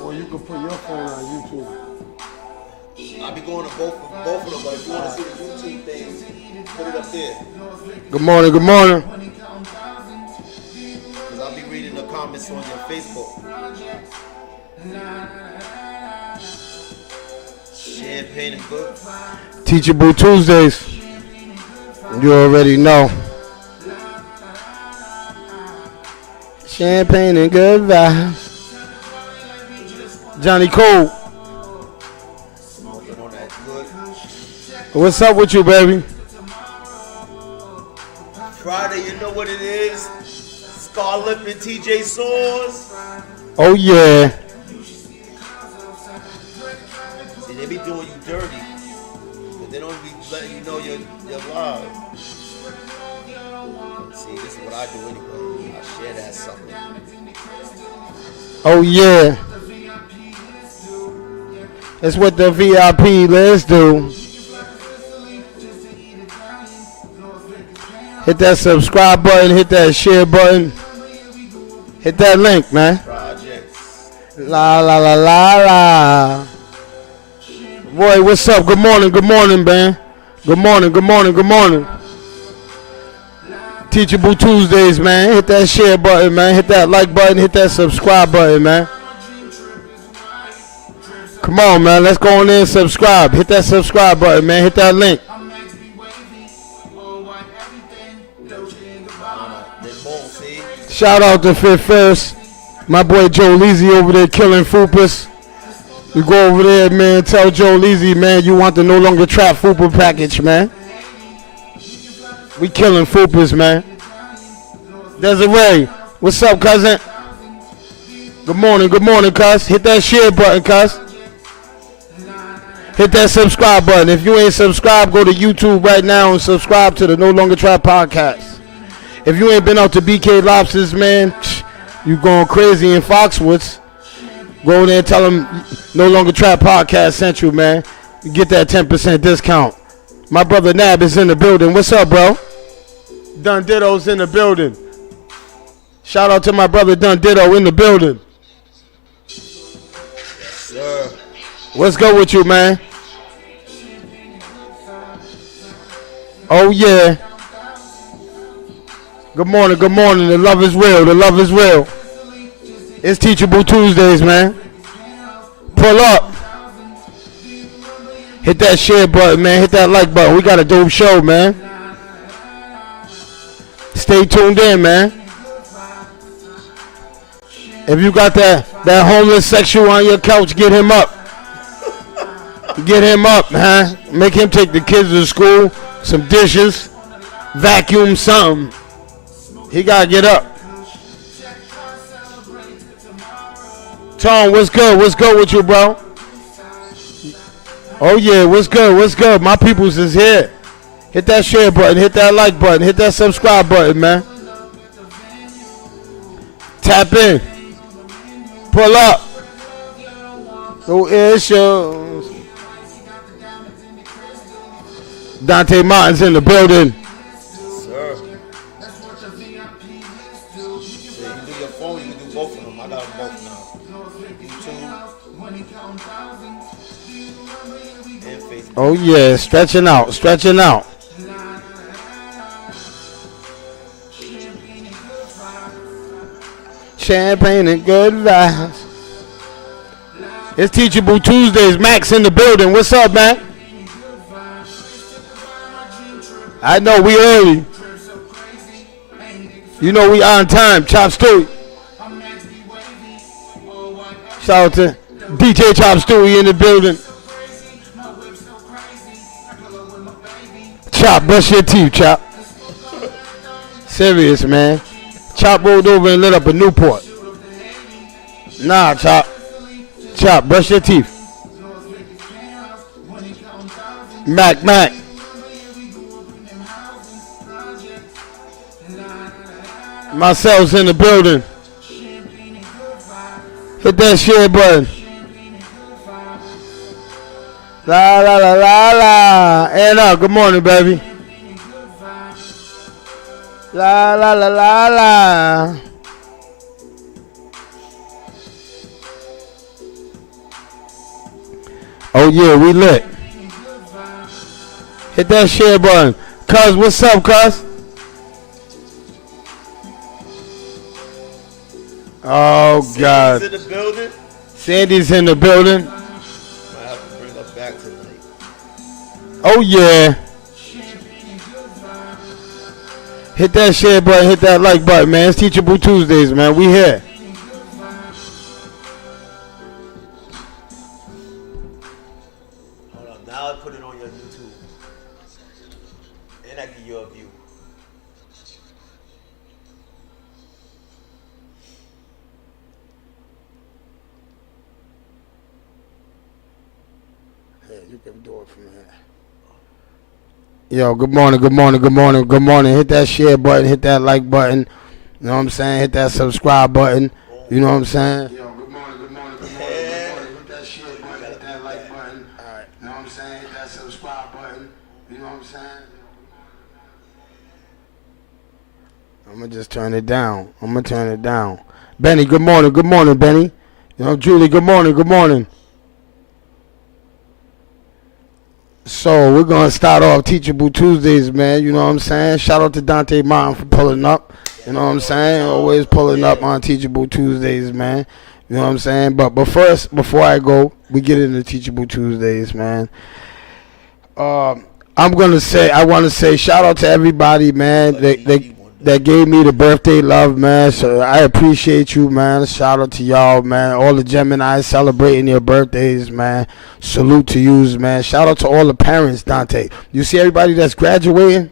Or you can put your phone on YouTube. I'll be going to both of them, but if you want to see the YouTube things, put it up there. Good morning, good morning. Because I'll be reading the comments on your Facebook. Champagne and good. Teachable Tuesdays. You already know. Champagne and good vibes. Johnny Cole. Smoking on that good. What's up with you, baby? Friday, you know what it is? Scarlett and TJ Saws. Oh, yeah. See, they be doing you dirty, but they don't be letting you know you're live. See, this is what I do anyway. I share that sucker. Oh, yeah. That's what the VIP let's do. Hit that subscribe button, hit that share button. Hit that link, man. Projects. La la la la la. Boy, what's up? Good morning, man. Good morning. Teachable Tuesdays, man. Hit that share button, man. Hit that like button, hit that subscribe button, man. Come on, man. Let's go on there and subscribe. Hit that subscribe button, man. Hit that link. Shout out to Fifth First. My boy Joe Leezy over there killing Fupas. You go over there, man. Tell Joe Leezy, man, you want the No Longer Trap Fupa package, man. We killing Fupas, man. Desiree, what's up, cousin? Good morning, cuz. Hit that share button, cuz. Hit that subscribe button. If you ain't subscribed, go to YouTube right now and subscribe to the No Longer Trap podcast. If you ain't been out to BK Lobsters, man, you going crazy in Foxwoods. Go there and tell them No Longer Trap podcast sent you, man. You get that 10% discount. My brother Nab is in the building. What's up, bro? Dun Ditto's in the building. Shout out to my brother Dun Ditto in the building. Yes, sir. What's good with you, man? Oh, yeah. Good morning. The love is real. It's Teachable Tuesdays, man. Pull up. Hit that share button, man. Hit that like button. We got a dope show, man. Stay tuned in, man. If you got that homeless sexual on your couch, get him up. Get him up, huh? Make him take the kids to school, some dishes, vacuum something. He gotta get up. Tom, what's good? What's good with you, bro? Oh yeah, what's good? My peoples is here. Hit that share button, hit that like button, hit that subscribe button, man. Tap in. Pull up. No issues. Dante Martin's in the building. Sir. Yeah, you do your phone, you can do both of them. I got them both now. YouTube and Facebook. Oh yeah, stretching out. Champagne and good vibes. It's Teachable Tuesdays. Max in the building. What's up, man? I know we early. You know we on time. Chop Stewie. Shout out to DJ Chop Stewie in the building. Chop, brush your teeth, Chop. Serious, man. Chop rolled over and lit up a Newport. Nah, Chop. Chop, brush your teeth. Mac. Marcel's in the building. Hit that share button. La la la la la. And good morning, baby. La la la la la. Oh yeah, we lit. Hit that share button. Cuz, what's up, cuz? Oh God. Sandy's in the building. Sandy's in the building. I have to bring her back tonight. Oh yeah. Hit that share button, hit that like button, man. It's Teachable Tuesdays, man. We here. Hold on, now I put it on your YouTube. And I give you a view. Yeah, you can do it from here. Yo, good morning, good morning, good morning, good morning. Hit that share button, hit that like button. You know what I'm saying? Hit that subscribe button. You know what I'm saying? Yo, good morning, good morning, good morning, good morning. Hit that share button, hit that like button. All right. You know what I'm saying? Hit that subscribe button. You know what I'm saying? I'm going to just turn it down. I'm going to turn it down. Benny, good morning, Benny. You know, Julie, good morning. So we're going to start off Teachable Tuesdays, man. You know what I'm saying? Shout out to Dante Martin for pulling up. You know what I'm saying? Always pulling up on Teachable Tuesdays, man. You know what I'm saying? But first, before I go, we get into Teachable Tuesdays, man. I want to say shout out to everybody, man, that gave me the birthday love, man. So I appreciate you, man. Shout out to y'all, man. All the Geminis celebrating their birthdays, man. Salute to yous, man. Shout out to all the parents, Dante. You see everybody that's graduating?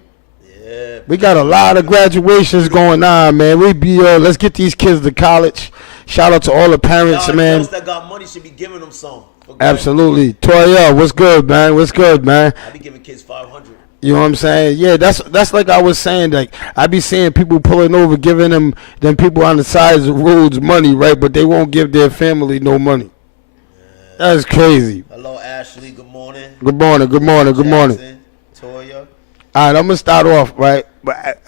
Yeah. We got a lot of graduations going on, man. Let's get these kids to college. Shout out to all the parents, Y'all man. else that got money should be giving them some. Absolutely. Toya, what's good, man? I be giving kids 500. You know what I'm saying? Yeah, that's like I was saying. Like I be seeing people pulling over, giving them people on the sides of roads money, right? But they won't give their family no money. Yeah. That's crazy. Hello, Ashley. Good morning. Good morning. Jackson, Toya. All right, I'm gonna start off right, but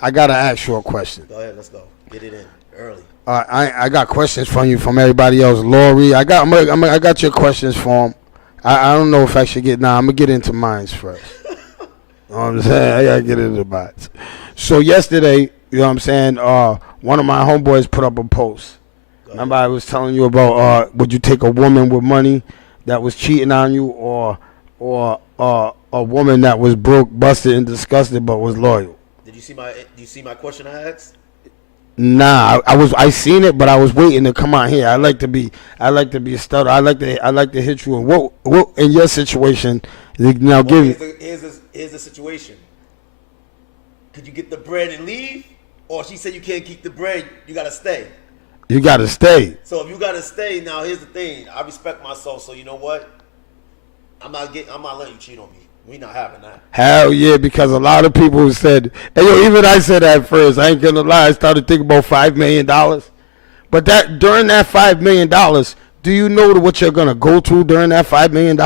I gotta ask you a question. Go ahead, let's go. Get it in early. I got questions from you from everybody else. Lori, I got your questions for him. I don't know if I should get. I'm gonna get into mine first. You know what I'm saying? I gotta get into mine. So yesterday, you know what I'm saying? One of my homeboys put up a post. Remember I was telling you about would you take a woman with money that was cheating on you, or a woman that was broke, busted, and disgusted but was loyal? Did you see my question I asked? Nah, I seen it, but I was waiting to come out here. I like to be a stutter. I like to hit you. And what in your situation? Now give me. Here's the situation. Could you get the bread and leave, or she said you can't keep the bread? You gotta stay. You gotta stay. So if you gotta stay, now here's the thing. I respect myself, so you know what? I'm not letting you cheat on me. We not having that. Hell yeah, because a lot of people said, and even I said at first, I ain't gonna lie, I started thinking about $5 million. But during that $5 million, do you know what you're gonna go through during that $5 million?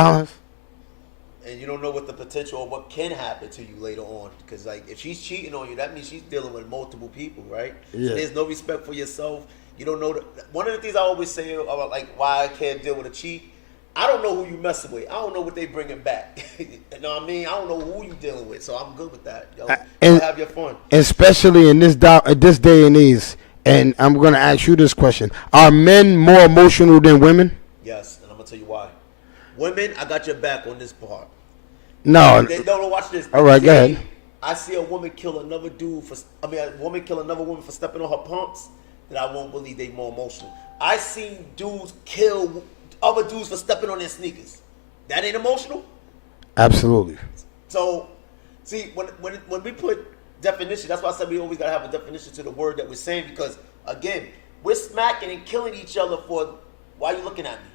And you don't know what the potential or what can happen to you later on. Because like if she's cheating on you, that means she's dealing with multiple people, right? Yeah. So there's no respect for yourself. You don't know. One of the things I always say about like why I can't deal with a cheat, I don't know who you messing with. I don't know what they bringing back. You know what I mean? I don't know who you dealing with. So I'm good with that. Yo, have your fun. Especially in this day and age, and I'm going to ask you this question. Are men more emotional than women? Yes, and I'm going to tell you why. Women, I got your back on this part. No. They don't watch this. All right, go ahead. I see a woman kill another woman kill another woman for stepping on her pumps, then I won't believe they more emotional. I seen dudes kill other dudes for stepping on their sneakers. That ain't emotional? Absolutely. So, see, when we put definition, that's why I said we always got to have a definition to the word that we're saying, because, again, we're smacking and killing each other for, why are you looking at me?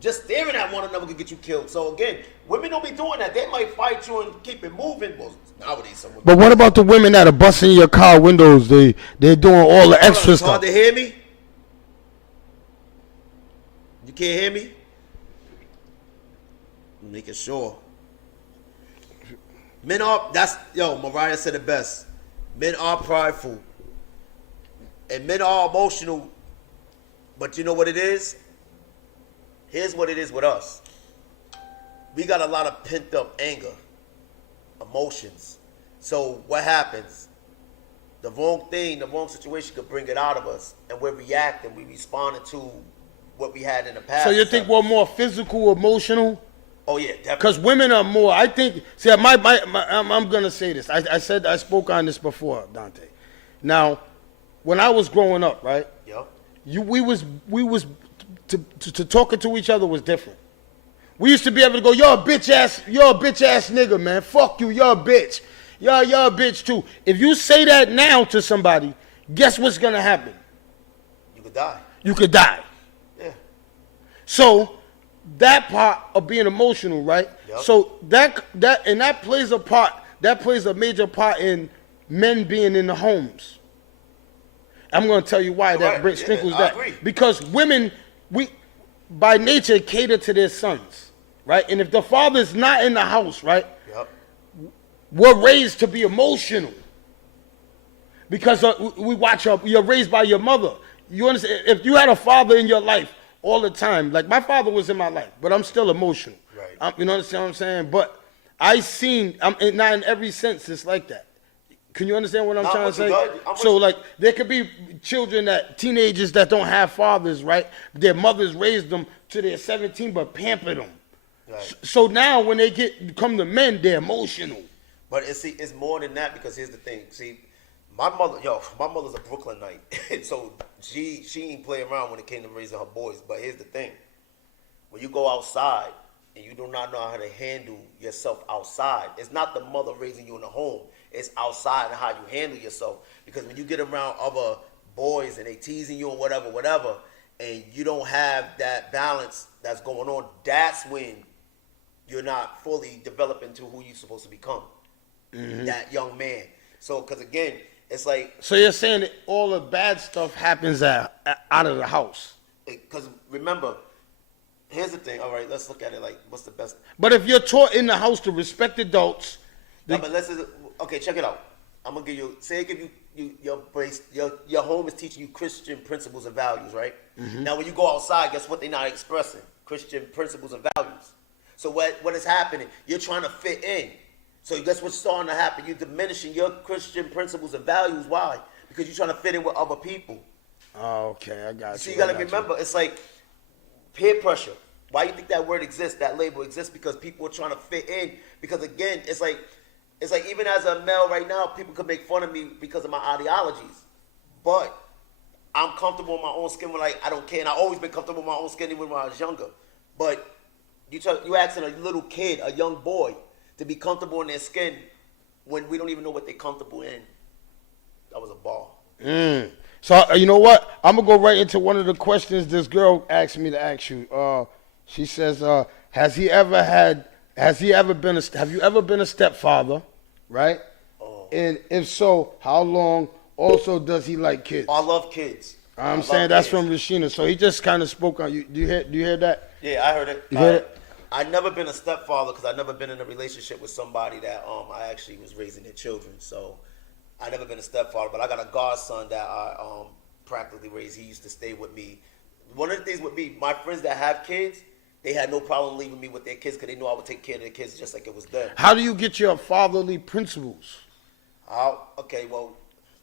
Just staring at one another could get you killed. So, again, women don't be doing that. They might fight you and keep it moving. Well, nowadays, some women. But what about the women that are busting your car windows? They're doing all the extra It's stuff. hard to hear me? You can't hear me? I'm making sure. Men are, Mariah said it best. Men are prideful. And men are emotional. But you know what it is? Here's what it is with us. We got a lot of pent up anger, emotions. So what happens? The wrong thing, the wrong situation could bring it out of us, and we're reacting. We responding to what we had in the past. So you think we're more physical, emotional? Oh yeah, definitely. Because women are more. I think. See, I'm gonna say this. I spoke on this before, Dante. Now, when I was growing up, right? Yeah. We was to talking to each other was different. We used to be able to go, you're a bitch ass nigga, man. Fuck you, you're a bitch. You're a bitch too. If you say that now to somebody, guess what's gonna happen? You could die. You could die. Yeah. So that part of being emotional, right? Yep. So that plays a part. That plays a major part in men being in the homes. I'm gonna tell you why sprinkles that. Agree. Because women, we by nature cater to their sons, right? And if the father's not in the house, right? Yep. We're raised to be emotional. Because you're raised by your mother. You understand? If you had a father in your life all the time, like my father was in my life, but I'm still emotional. Right. You understand what I'm saying? But not in every sense it's like that. Can you understand what I'm trying to say? So like there could be teenagers that don't have fathers, right? Their mothers raised them to their 17 but pampered them. Right. So now when they become the men, they're emotional. But it's more than that, because here's the thing. See, my mother's a Brooklynite. So she ain't play around when it came to raising her boys. But here's the thing. When you go outside and you do not know how to handle yourself outside, it's not the mother raising you in the home. It's outside and how you handle yourself. Because when you get around other boys and they teasing you or whatever, and you don't have that balance that's going on, that's when you're not fully developing to who you're supposed to become. Mm-hmm. That young man. So, because again, it's like... So you're saying that all the bad stuff happens out of the house. Because remember, here's the thing. All right, let's look at it like, what's the best... But if you're taught in the house to respect adults... No, but okay, check it out. I'm going to give you... Your home is teaching you Christian principles and values, right? Mm-hmm. Now, when you go outside, guess what they're not expressing? Christian principles and values. So what is happening? You're trying to fit in. So guess what's starting to happen? You're diminishing your Christian principles and values. Why? Because you're trying to fit in with other people. Oh, okay, I got you. So you got to remember, it's like peer pressure. Why do you think that word exists, that label exists? Because people are trying to fit in. Because again, it's like even as a male right now, people could make fun of me because of my ideologies. But I'm comfortable in my own skin when I don't care. And I've always been comfortable in my own skin even when I was younger. But you asking a little kid, a young boy, to be comfortable in their skin when we don't even know what they're comfortable in. That was a ball. So you know what? I'm gonna go right into one of the questions this girl asked me to ask you. She says, have you ever been a stepfather? Right? Oh. And if so, how long? Also, does he like kids? I love kids. I'm saying that's from Rashina. So he just kind of spoke on you. Do you hear that? Yeah, I heard it. You heard it? I've never been a stepfather because I've never been in a relationship with somebody that I actually was raising their children. So I've never been a stepfather, but I got a godson that I practically raised. He used to stay with me. One of the things with me, my friends that have kids, they had no problem leaving me with their kids because they knew I would take care of their kids just like it was them. How do you get your fatherly principles? Okay, well,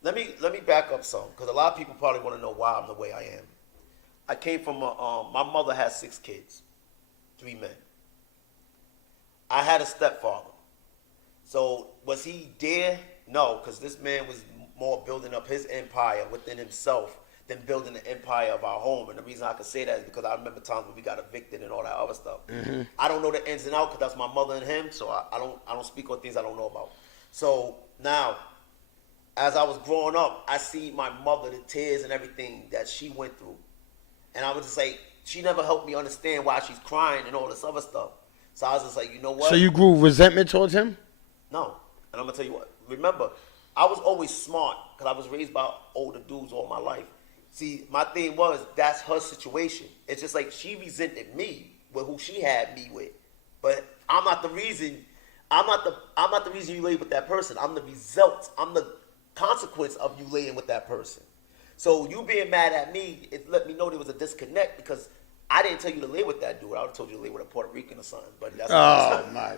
let me back up some, because a lot of people probably want to know why I'm the way I am. I came from my mother had 6 kids, 3 men. I had a stepfather. So was he there? No, because this man was more building up his empire within himself than building the empire of our home. And the reason I can say that is because I remember times when we got evicted and all that other stuff. Mm-hmm. I don't know the ins and outs because that's my mother and him, so I don't speak on things I don't know about. So now, as I was growing up, I see my mother, the tears and everything that she went through. And I was just like, she never helped me understand why she's crying and all this other stuff. So I was just like, you know what? So you grew resentment towards him? No. And I'm going to tell you what. Remember, I was always smart because I was raised by older dudes all my life. See, my thing was, that's her situation. It's just like she resented me with who she had me with. But I'm not the reason you lay with that person. I'm the result. I'm the consequence of you laying with that person. So you being mad at me, it let me know there was a disconnect because I didn't tell you to lay with that dude. I would have told you to lay with a Puerto Rican or something. But that's my.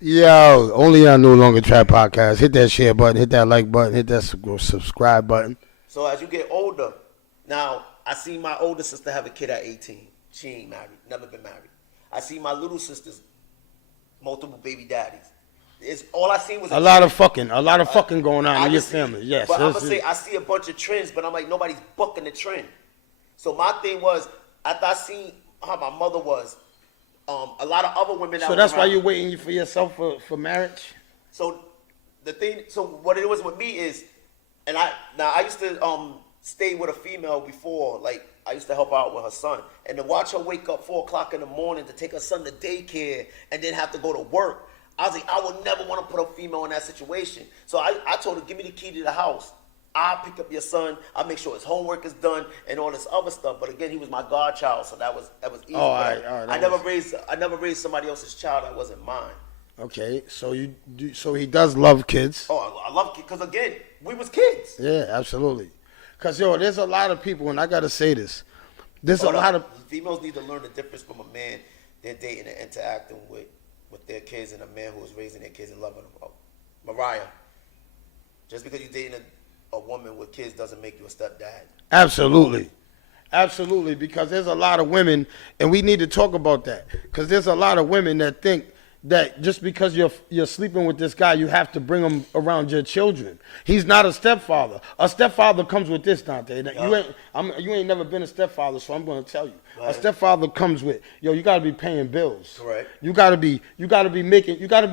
Yo, only on No Longer Trap Podcast. Hit that share button, hit that like button, hit that subscribe button. So as you get older, now I see my older sister have a kid at 18. She ain't married, never been married. I see my little sisters, multiple baby daddies. It's all I seen was a lot of fucking going on in your family. Yes, but I'm gonna say I see a bunch of trends, but I'm like nobody's bucking the trend. So my thing was after I seen how my mother was, a lot of other women. So that's why you're waiting for yourself for marriage. So what it was with me is, and I used to stay with a female before, like I used to help out with her son, and to watch her wake up 4 o'clock in the morning to take her son to daycare and then have to go to work. I was like, I would never want to put a female in that situation. So I told her, give me the key to the house. I'll pick up your son. I'll make sure his homework is done and all this other stuff. But again, he was my godchild, so that was easy. Oh, all right. I never raised somebody else's child that wasn't mine. Okay, so so he does love kids. Oh, I love kids because again, we was kids. Yeah, absolutely. Cause there's a lot of people, and I gotta say this. There's a lot of females need to learn the difference from a man they're dating and interacting with their kids and a man who is raising their kids and loving them. Oh, Mariah, just because you're dating a woman with kids doesn't make you a stepdad. Absolutely. Absolutely, because there's a lot of women, and we need to talk about that, because there's a lot of women that think that just because you're sleeping with this guy, you have to bring him around your children. He's not a stepfather. A stepfather comes with this, Dante. You ain't never been a stepfather, so I'm going to tell you. Right. A stepfather comes with, you got to be paying bills. Correct. You got to be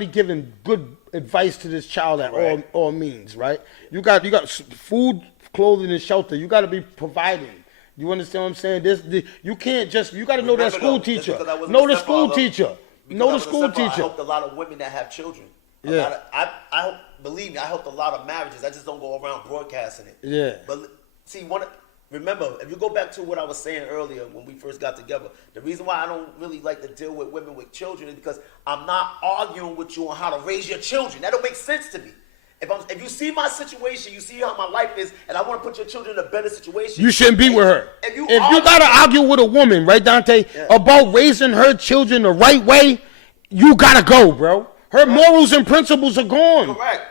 giving good advice to this child at all means, right? You got food, clothing, and shelter. You got to be providing. You understand what I'm saying? You can't just, you got to know that school teacher. Know the school teacher. Know the school teacher. I helped a lot of women that have children. Believe me, I helped a lot of marriages. I just don't go around broadcasting it. Yeah. But see, remember, if you go back to what I was saying earlier when we first got together, the reason why I don't really like to deal with women with children is because I'm not arguing with you on how to raise your children. That don't make sense to me. If you see my situation, you see how my life is, and I want to put your children in a better situation. You shouldn't be with her. If you got to argue with a woman, right, Dante, about raising her children the right way, you got to go, bro. Her morals and principles are gone. Correct.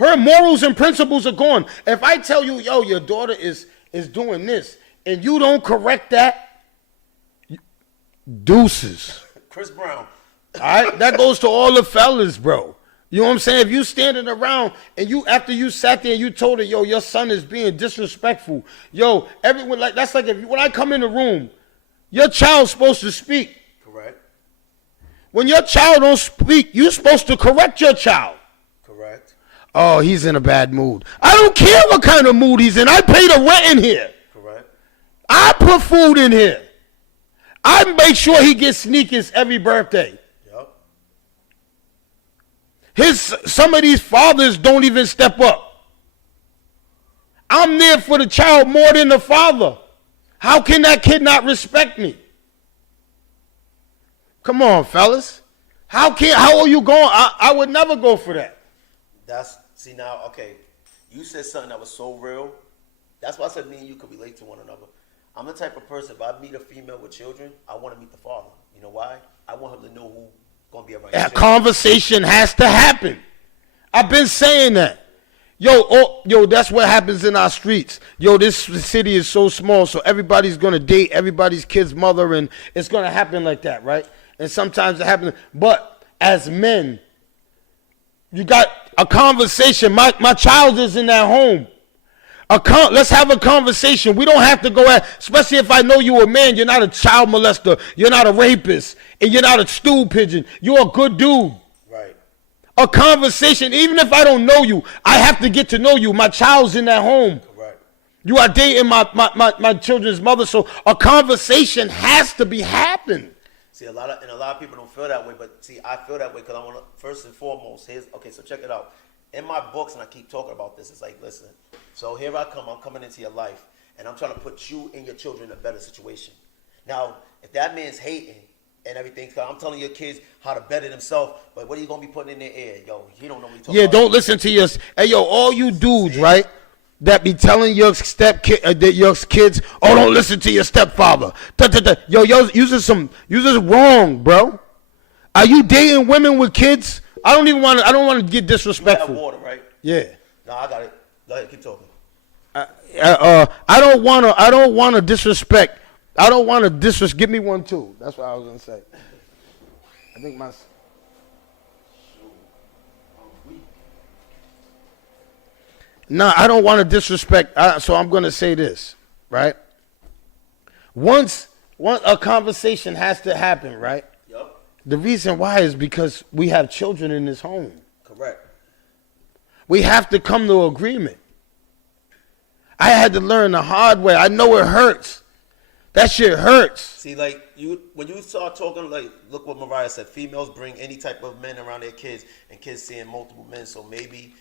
Her morals and principles are gone. If I tell you, your daughter is doing this, and you don't correct that, deuces. Chris Brown. All right? That goes to all the fellas, bro. You know what I'm saying? If you standing around and after you sat there and you told her, your son is being disrespectful. Everyone that's like when I come in the room, your child's supposed to speak. Correct. When your child don't speak, you're supposed to correct your child. Correct. Oh, he's in a bad mood. I don't care what kind of mood he's in. I pay the rent in here. Correct. I put food in here. I make sure he gets sneakers every birthday. Some of these fathers don't even step up. I'm there for the child more than the father. How can that kid not respect me? Come on, fellas. How are you going? I would never go for that. You said something that was so real. That's why I said me and you could relate to one another. I'm the type of person, if I meet a female with children, I want to meet the father. You know why? I want him to know who gonna be around. That conversation has to happen. I've been saying that. That's what happens in our streets. This city is so small, so everybody's gonna date everybody's kid's mother, and it's gonna happen like that, right? And sometimes it happens. But as men, you got a conversation. My child is in that home. Let's have a conversation. We don't have to go especially if I know you're a man, you're not a child molester, you're not a rapist, and you're not a stool pigeon. You're a good dude. Right. A conversation, even if I don't know you, I have to get to know you. My child's in that home. Right. You are dating my children's mother, so a conversation has to be happening. See, a lot of people don't feel that way, but see, I feel that way because I want to, first and foremost, so check it out. In my books, and I keep talking about this, it's like, listen, so here I'm coming into your life, and I'm trying to put you and your children in a better situation. Now, if that man's hating and everything, so I'm telling your kids how to better themselves, but what are you going to be putting in their ear? He don't know what you're talking about. Don't listen to all you dudes, right? that be telling your your kids, oh, don't listen to your stepfather. Da, da, da. Yo, you just wrong, bro. Are you dating women with kids? I don't want to get disrespectful. You have water, right? Yeah. No, I got it. Go ahead, keep talking. I don't want to disrespect. I don't want to disrespect. Give me one too. That's what I was gonna say. I think my. No, I don't want to disrespect. So I'm gonna say this, right? Once a conversation has to happen, right? Yup. The reason why is because we have children in this home. Correct. We have to come to agreement. I had to learn the hard way. I know it hurts. That shit hurts. See, like when you start talking, like, look what Mariah said. Females bring any type of men around their kids, and kids seeing multiple men. So maybe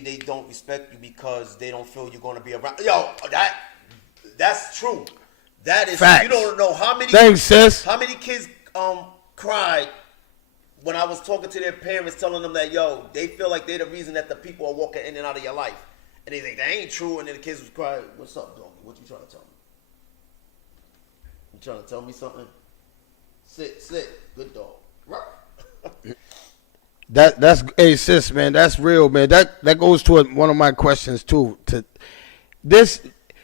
they don't respect you because they don't feel you're gonna be around. Yo, that's true. That is. Facts. You don't know how many. Thanks, sis. How many kids cried when I was talking to their parents, telling them that, yo, they feel like they're the reason that the people are walking in and out of your life. And they think that ain't true, and then the kids was crying, what's up, dog? What you trying to tell me? You trying to tell me something? Sit. Good dog. That's hey sis, man, that's real, man. That goes to one of my questions too. To this,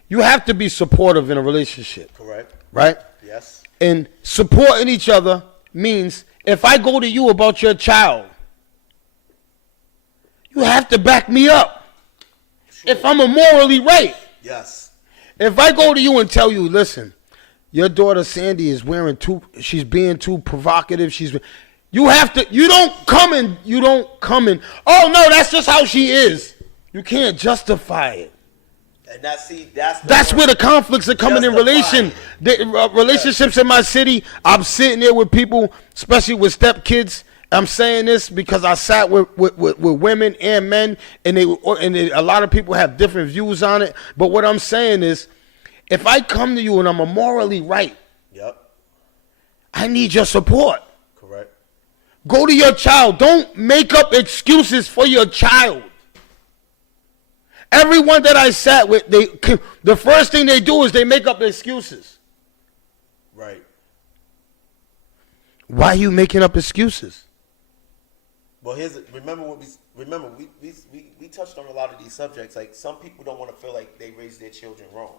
you have to be supportive in a relationship. Correct. Right? Yes. And supporting each other means if I go to you about your child, you have to back me up. Sure. If I'm morally right. Yes. If I go to you and tell you, listen, your daughter Sandy is she's being too provocative. You don't come in, oh no, that's just how she is. You can't justify it. And that's where the conflicts are coming in relationships in my city. I'm sitting there with people, especially with stepkids. I'm saying this because I sat with women and men, and a lot of people have different views on it. But what I'm saying is, if I come to you and I'm morally right, yep, I need your support. Correct. Go to your child. Don't make up excuses for your child. Everyone that I sat with, the first thing they do is they make up excuses. Right. Why are you making up excuses? Well, remember we touched on a lot of these subjects. Like, some people don't want to feel like they raised their children wrong.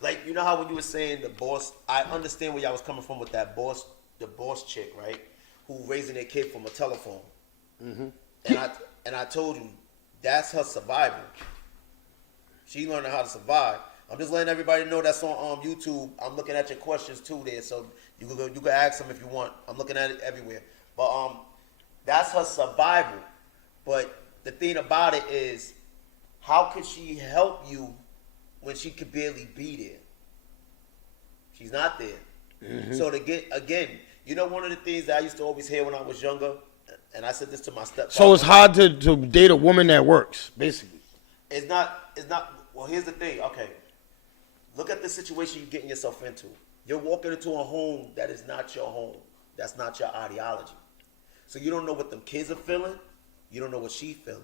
Like, you know how when you were saying the boss, I understand where y'all was coming from with that boss, the boss chick, right? Who raising their kid from a telephone. Mm-hmm. And I told you, that's her survival. She learning how to survive. I'm just letting everybody know that's on YouTube. I'm looking at your questions too there, so you can ask them if you want. I'm looking at it everywhere. But that's her survival. But the thing about it is, how could she help you when she could barely be there? She's not there. Mm-hmm. So you know, one of the things that I used to always hear when I was younger, and I said this to my stepfather. So it's hard to date a woman that works, basically. It's not. Well, here's the thing. Okay, look at the situation you're getting yourself into. You're walking into a home that is not your home. That's not your ideology. So you don't know what them kids are feeling. You don't know what she's feeling.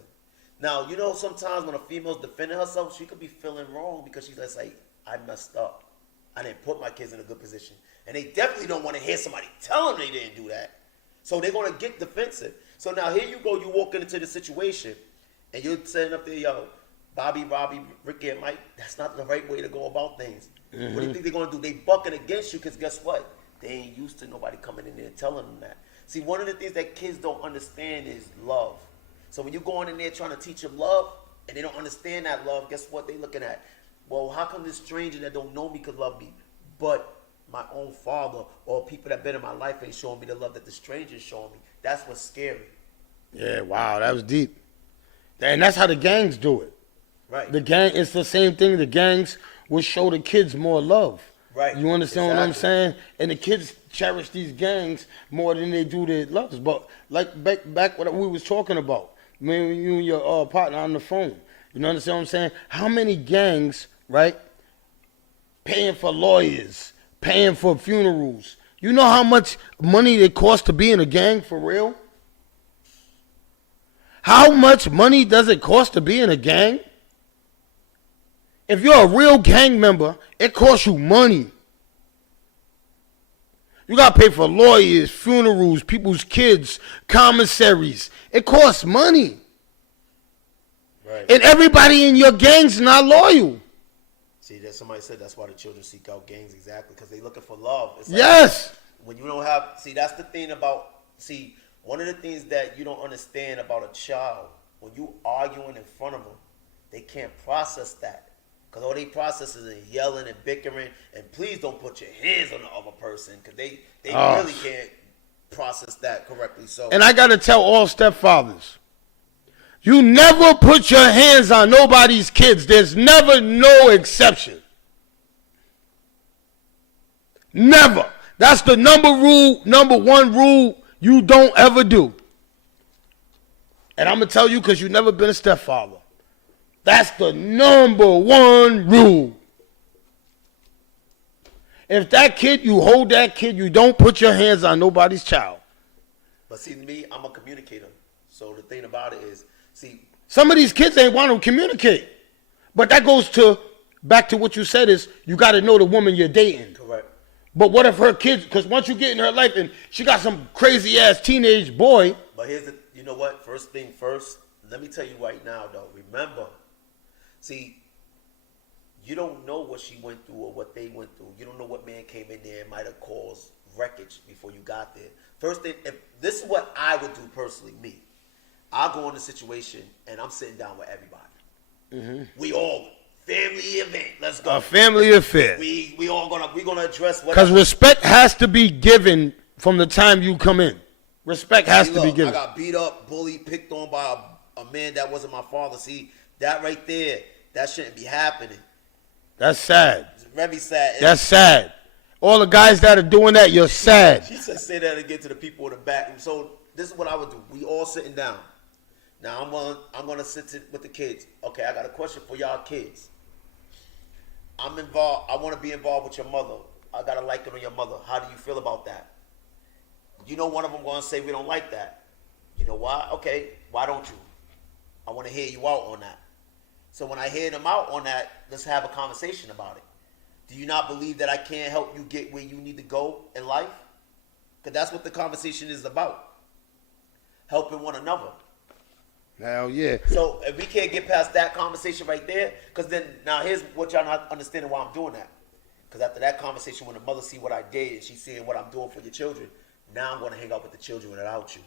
Now, you know, sometimes when a female's defending herself, she could be feeling wrong because she's like, I messed up. I didn't put my kids in a good position. And they definitely don't want to hear somebody tell them they didn't do that. So they're going to get defensive. So now here you go, you walking into the situation, and you're saying up there, yo, Bobby, Robbie, Ricky, and Mike, that's not the right way to go about things. Mm-hmm. What do you think they're going to do? They bucking against you because guess what? They ain't used to nobody coming in there and telling them that. See, one of the things that kids don't understand is love. So when you're going in there trying to teach them love, and they don't understand that love, guess what they looking at? Well, how come this stranger that don't know me could love me, but my own father or people that been in my life ain't showing me the love that the stranger's showing me? That's what's scary. Yeah, wow, that was deep. And that's how the gangs do it. Right. It's the same thing. The gangs will show the kids more love. Right. You understand what I'm saying? And the kids cherish these gangs more than they do their lovers. But like back what we was talking about, when you and your partner on the phone, you understand what I'm saying? How many gangs, right, paying for lawyers, paying for funerals? You know how much money it costs to be in a gang for real? How much money does it cost to be in a gang? If you're a real gang member, it costs you money. You got to pay for lawyers, funerals, people's kids, commissaries. It costs money. Right. And everybody in your gang's not loyal. See, that somebody said that's why the children seek out gangs, exactly, because they're looking for love. It's like, Yes. when you don't have, see, that's the thing about, see, one of the things that you don't understand about a child, when you arguing in front of them, they can't process that. Because all they process is yelling and bickering, and please don't put your hands on the other person, because they really can't process that correctly. So, And I got to tell all stepfathers, you never put your hands on nobody's kids. There's never no exception. Never. That's the number one rule you don't ever do. And I'm going to tell you because you've never been a stepfather. That's the number one rule. If that kid, you hold that kid, you don't put your hands on nobody's child. but see, me, I'm a communicator. So the thing about it is, see, Some of these kids ain't want to communicate. But that goes back to what you said is you got to know the woman you're dating. correct. But what if her kids, because once you get in her life and she got some crazy ass teenage boy. But here's the, you know what? First thing first, let me tell you right now, though. Remember, see, you don't know what she went through or what they went through. You don't know what man came in there and might have caused wreckage before you got there. First thing, if this is what I would do personally, me, I'll go in a situation and I'm sitting down with everybody. Mm-hmm. We all family event. Let's go. A family affair. We all gonna address what. Because respect has to be given from the time you come in. Respect has to be given. I got beat up, bullied, picked on by a man that wasn't my father. See, that right there, that shouldn't be happening. That's sad. It's very sad. That's sad. All the guys that are doing that, you're sad. She said, say that again to the people in the back. So this is what I would do. We all sitting down. Now I'm gonna sit with the kids. Okay, I got a question for y'all kids. I'm involved. I want to be involved with your mother. I got a liking on your mother. How do you feel about that? You know, one of them gonna say we don't like that. You know why? Okay, why don't you? I want to hear you out on that. So when I hear them out on that, let's have a conversation about it. Do you not believe that I can't help you get where you need to go in life? Because that's what the conversation is about. Helping one another. Hell yeah. So if we can't get past that conversation right there, because then now here's what y'all not understanding why I'm doing that. Because after that conversation, when the mother see what I did and she's seeing what I'm doing for your children, now I'm going to hang out with the children without you.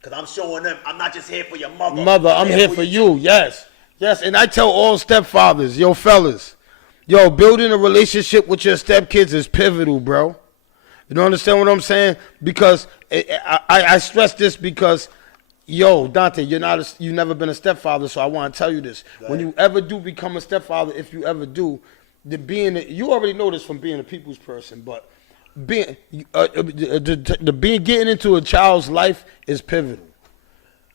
Because I'm showing them I'm not just here for your mother. Mother, I'm here for you. Yes. Yes. And I tell all stepfathers, yo, fellas, yo, building a relationship with your stepkids is pivotal, bro. You don't understand what I'm saying? Because I stress this because, yo, Dante, you never been a stepfather, so I want to tell you this. When you ever do become a stepfather, if you ever do, you already know this from being a people's person, but getting into a child's life is pivotal.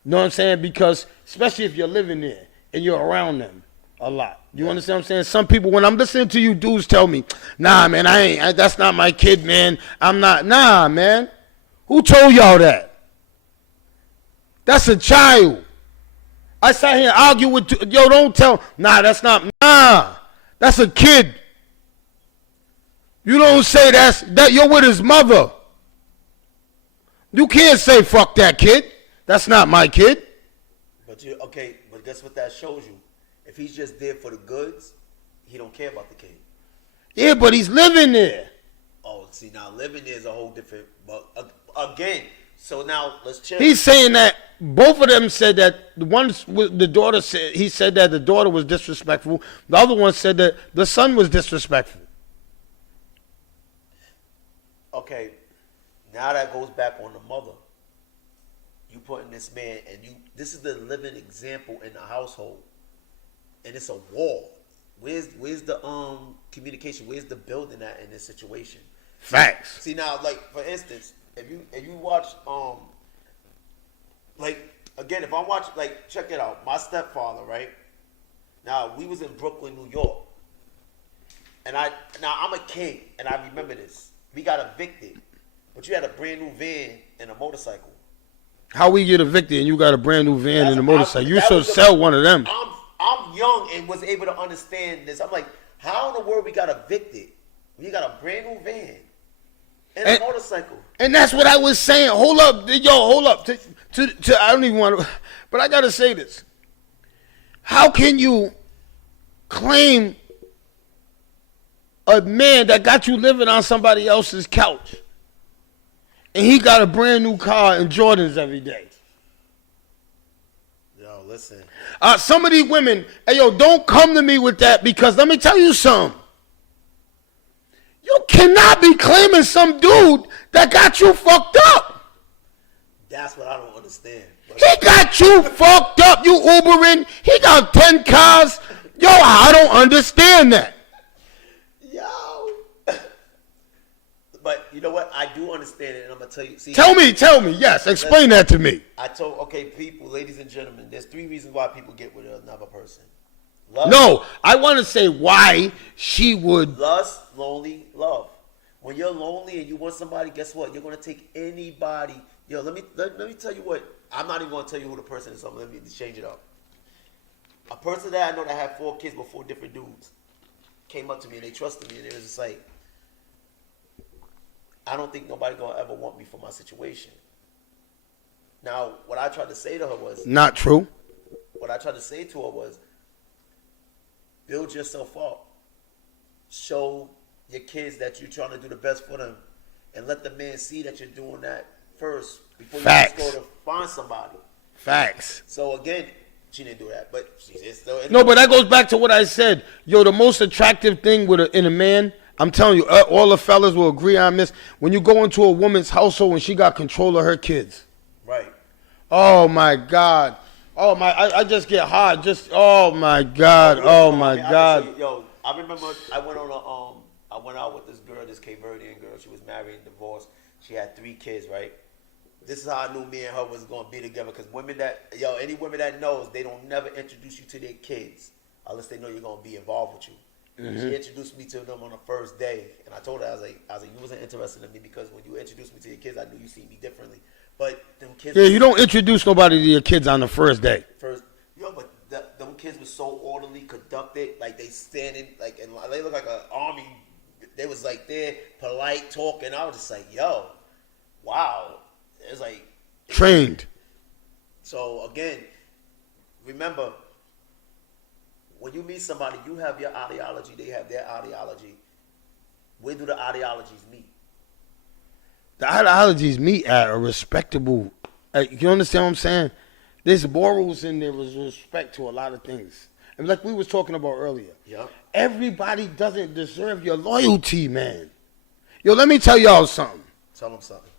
You know what I'm saying? Because especially if you're living there and you're around them a lot. You understand what I'm saying? Some people, when I'm listening to you dudes tell me, nah, man, that's not my kid, man. I'm not. Nah, man. Who told y'all that? That's a child. I sat here and argued with, yo, don't tell, that's a kid. You don't say that you're with his mother. You can't say fuck that kid. That's not my kid. But guess what that shows you? If he's just there for the goods, he don't care about the kid. Yeah, but he's living there. Oh, see, now living there is a whole different, but again, so now let's check. He's saying that both of them said that the daughter said, he said that the daughter was disrespectful. The other one said that the son was disrespectful. Okay, now that goes back on the mother. You putting this man, and this is the living example in the household, and it's a wall. Where's the communication? Where's the building at in this situation? Facts. See now, like for instance, if you watch like again, if I watch like check it out, my stepfather, right? Now we was in Brooklyn, New York, and I'm a king, and I remember this. We got evicted, but you had a brand new van and a motorcycle. How we get evicted and you got a brand new van and a motorcycle? You should sell one of them. I'm young and was able to understand this. I'm like, how in the world we got evicted? We got a brand new van and a motorcycle. And that's what I was saying. Hold up, yo, hold up. I don't even want to, but I gotta say this. How can you claim a man that got you living on somebody else's couch and he got a brand new car and Jordans every day? Yo, listen. Some of these women, hey, yo, don't come to me with that, because let me tell you something. You cannot be claiming some dude that got you fucked up. That's what I don't understand. He got you fucked up. You Ubering. He got 10 cars. Yo, I don't understand that. Yo. But you know what? I do understand it, and I'm going to tell you. See, Tell me. Yes, explain that to me. Okay, people, ladies and gentlemen, there's 3 reasons why people get with another person. Lust, No, I want to say why she would. Lust, lonely, love. When you're lonely and you want somebody, guess what? You're going to take anybody. Yo, let me tell you what. I'm not even going to tell you who the person is. So let me change it up. A person that I know that had 4 kids with 4 different dudes came up to me and they trusted me, and it was just like, I don't think nobody going to ever want me for my situation. Now, what I tried to say to her was... Not true. What I tried to say to her was, build yourself up. Show your kids that you're trying to do the best for them. And let the man see that you're doing that first before you just go to find somebody. Facts. So again, she didn't do that, but she's still... No, but that goes back to what I said. Yo, the most attractive thing in a man, I'm telling you, all the fellas will agree on this. When you go into a woman's household and she got control of her kids. Right. Oh, my God. Oh, my, I just get hot. Oh, my God. Oh, my God. Yo, I remember I went out with this girl, this Cape Verdean girl. She was married and divorced. She had 3 kids, right? This is how I knew me and her was going to be together, because any women that knows, they don't never introduce you to their kids unless they know you're going to be involved with you. Mm-hmm. She introduced me to them on the first day, and I told her, I was like, you wasn't interested in me because when you introduced me to your kids, I knew you see me differently. But them kids... Yeah, you don't introduce nobody to your kids on the first day. But them kids were so orderly, conducted, like they standing, like, and they look like an army. They was like there, polite, talking. I was just like, yo, wow. It's like... Trained. So, again, remember, when you meet somebody, you have your ideology, they have their ideology. Where do the ideologies meet? The ideologies meet at a respectable... you understand what I'm saying? There's morals and there was respect to a lot of things. And like we was talking about earlier. Yep. Everybody doesn't deserve your loyalty, man. Yo, let me tell y'all something. Tell them something.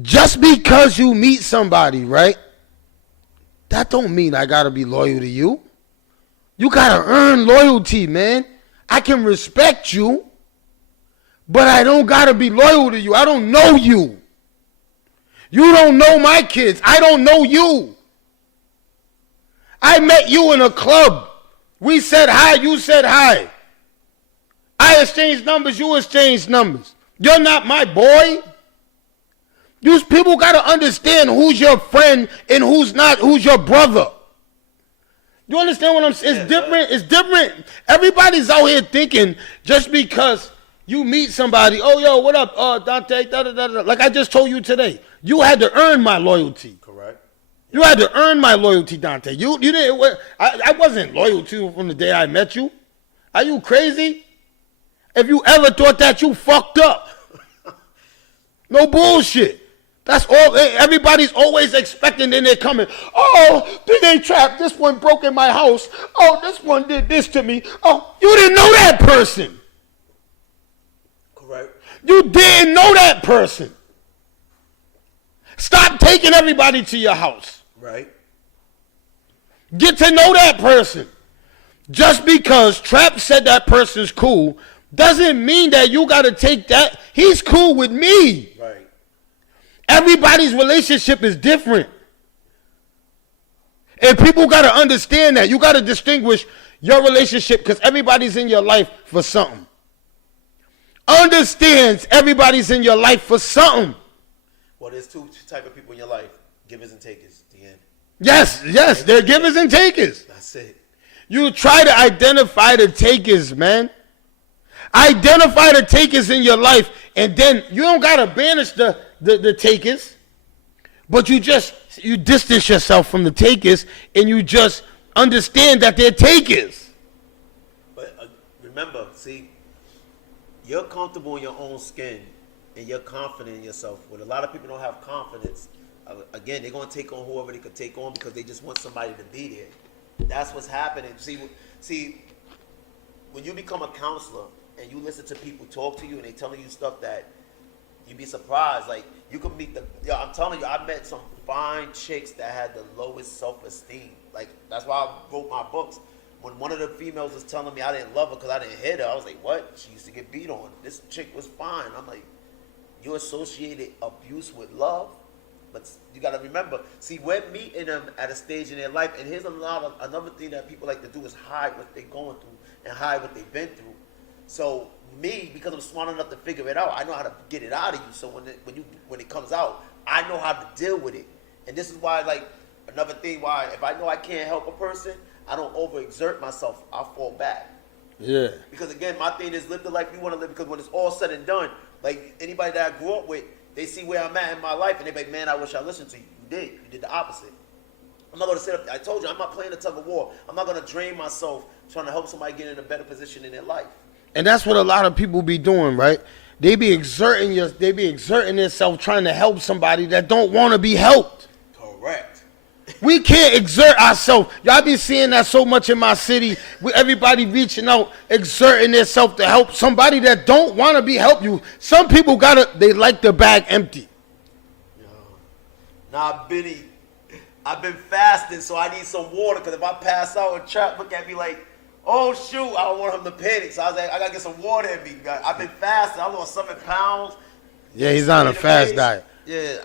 Just because you meet somebody, right? That don't mean I gotta be loyal to you. You gotta earn loyalty, man. I can respect you, but I don't gotta be loyal to you. I don't know you. You don't know my kids. I don't know you. I met you in a club. We said hi, you said hi. I exchanged numbers, you exchanged numbers. You're not my boy. You people got to understand who's your friend and who's not, who's your brother. You understand what I'm saying? It's different. It's different. Everybody's out here thinking just because you meet somebody, oh, yo, what up, Dante, da-da-da-da. Like I just told you today, you had to earn my loyalty. Correct. You had to earn my loyalty, Dante. You didn't. I wasn't loyal to you from the day I met you. Are you crazy? If you ever thought that, you fucked up. No bullshit. That's all. Everybody's always expecting, then they're coming. Oh, DJ Trap, this one broke in my house. Oh, this one did this to me. Oh, you didn't know that person. Correct. You didn't know that person. Stop taking everybody to your house. Right. Get to know that person. Just because Trap said that person's cool doesn't mean that you got to take that. He's cool with me. Right. Everybody's relationship is different. And people got to understand that. You got to distinguish your relationship because everybody's in your life for something. Understands everybody's in your life for something. Well, there's 2 type of people in your life. Givers and takers. The end. Yes, they're givers and takers. That's it. You try to identify the takers, man. Identify the takers in your life, and then you don't gotta banish the takers, but you distance yourself from the takers, and you just understand that they're takers. But remember, see, you're comfortable in your own skin, and you're confident in yourself. When a lot of people don't have confidence, again, they're gonna take on whoever they could take on because they just want somebody to be there. That's what's happening. See, when you become a counselor and you listen to people talk to you and they telling you stuff that you'd be surprised. Like, you could meet I'm telling you, I met some fine chicks that had the lowest self-esteem. Like, that's why I wrote my books. When one of the females was telling me I didn't love her because I didn't hit her, I was like, what? She used to get beat on. This chick was fine. I'm like, you associated abuse with love? But you got to remember, see, we're meeting them at a stage in their life, and here's another thing that people like to do is hide what they're going through and hide what they've been through. So me, because I'm smart enough to figure it out, I know how to get it out of you. So when it comes out, I know how to deal with it. And this is why, like, another thing why if I know I can't help a person, I don't overexert myself. I'll fall back. Yeah. Because again, my thing is live the life you want to live. Because when it's all said and done, like anybody that I grew up with, they see where I'm at in my life, and they're like, man, I wish I listened to you. You did the opposite. I'm not going to sit up. I told you, I'm not playing a tug of war. I'm not going to drain myself trying to help somebody get in a better position in their life. And that's what a lot of people be doing, right? They be exerting themselves trying to help somebody that don't want to be helped. Correct. We can't exert ourselves. Y'all be seeing that so much in my city. Everybody reaching out, exerting themselves to help somebody that don't want to be helped. Some people they like the bag empty. Nah, Benny, I've been fasting, so I need some water. Because if I pass out and Trap look at me like, oh shoot, I don't want him to panic. So I was like, I gotta get some water in me. I've been fasting. I lost 7 pounds. Yeah, he's on a fast diet. Yeah,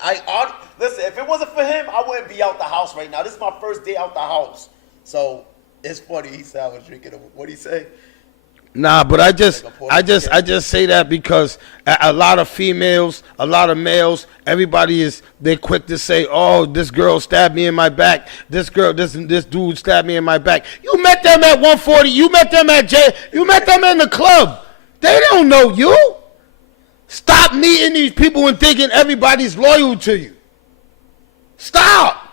listen. If it wasn't for him, I wouldn't be out the house right now. This is my first day out the house, so it's funny. He said I was drinking. What did he say? Nah, but I just say that because a lot of females, a lot of males, they're quick to say, oh, this girl stabbed me in my back. This dude stabbed me in my back. You met them at 140. You met them you met them in the club. They don't know you. Stop meeting these people and thinking everybody's loyal to you. Stop.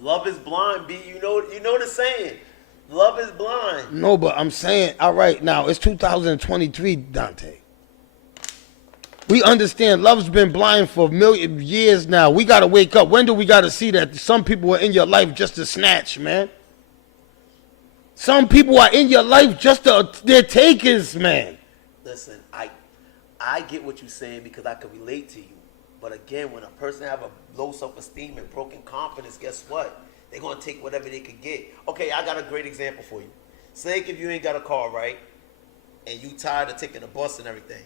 Love is blind, B. You know the saying. Love is blind. No, but I'm saying, all right, now, it's 2023, Dante. We understand love's been blind for a million years now. We got to wake up. When do we got to see that some people are in your life just to snatch, man? Some people are in your life just they're takers, man. Listen, I get what you're saying because I can relate to you. But again, when a person have a low self-esteem and broken confidence, guess what? They're going to take whatever they could get. Okay, I got a great example for you. Say if you ain't got a car, right? And you tired of taking the bus and everything.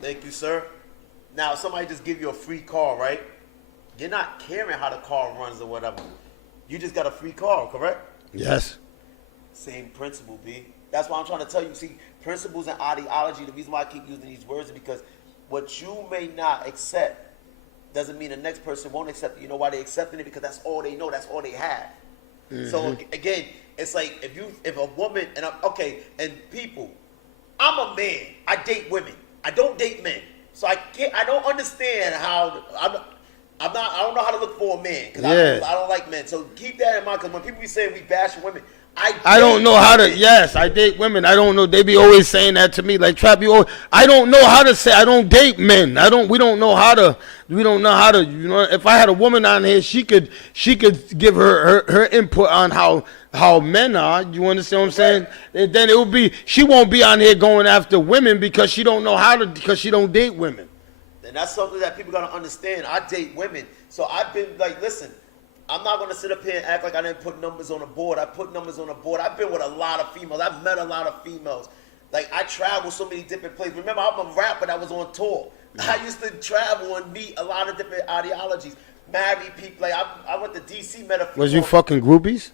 Thank you, sir. Now, somebody just give you a free car, right? You're not caring how the car runs or whatever. You just got a free car, correct? Yes. Same principle, B. That's why I'm trying to tell you. See, principles and ideology, the reason why I keep using these words is because what you may not accept doesn't mean the next person won't accept it. You know why they're accepting it? Because that's all they know. That's all they have. Mm-hmm. So, again, it's like if a woman, and people, I'm a man. I date women. I don't date men. So I don't understand how, I don't know how to look for a man. Because I don't like men. So keep that in mind. Because when people be saying we bash women, I don't know how to. Yes, I date women. I don't know. They be always saying that to me. Like Trap, I don't know how to say. I don't date men. We don't know how to. We don't know how to. You know, if I had a woman on here, she could give her input on how men are. You understand what I'm saying? And then it would be she won't be on here going after women because she don't know how to because she don't date women. And that's something that people gotta understand. I date women, so I've been like, listen. I'm not going to sit up here and act like I didn't put numbers on the board. I put numbers on the board. I've been with a lot of females. I've met a lot of females. Like, I travel so many different places. Remember, I'm a rapper that was on tour. I used to travel and meet a lot of different ideologies. Marry people. Like, I went to D.C., met a female. Was you fucking groupies?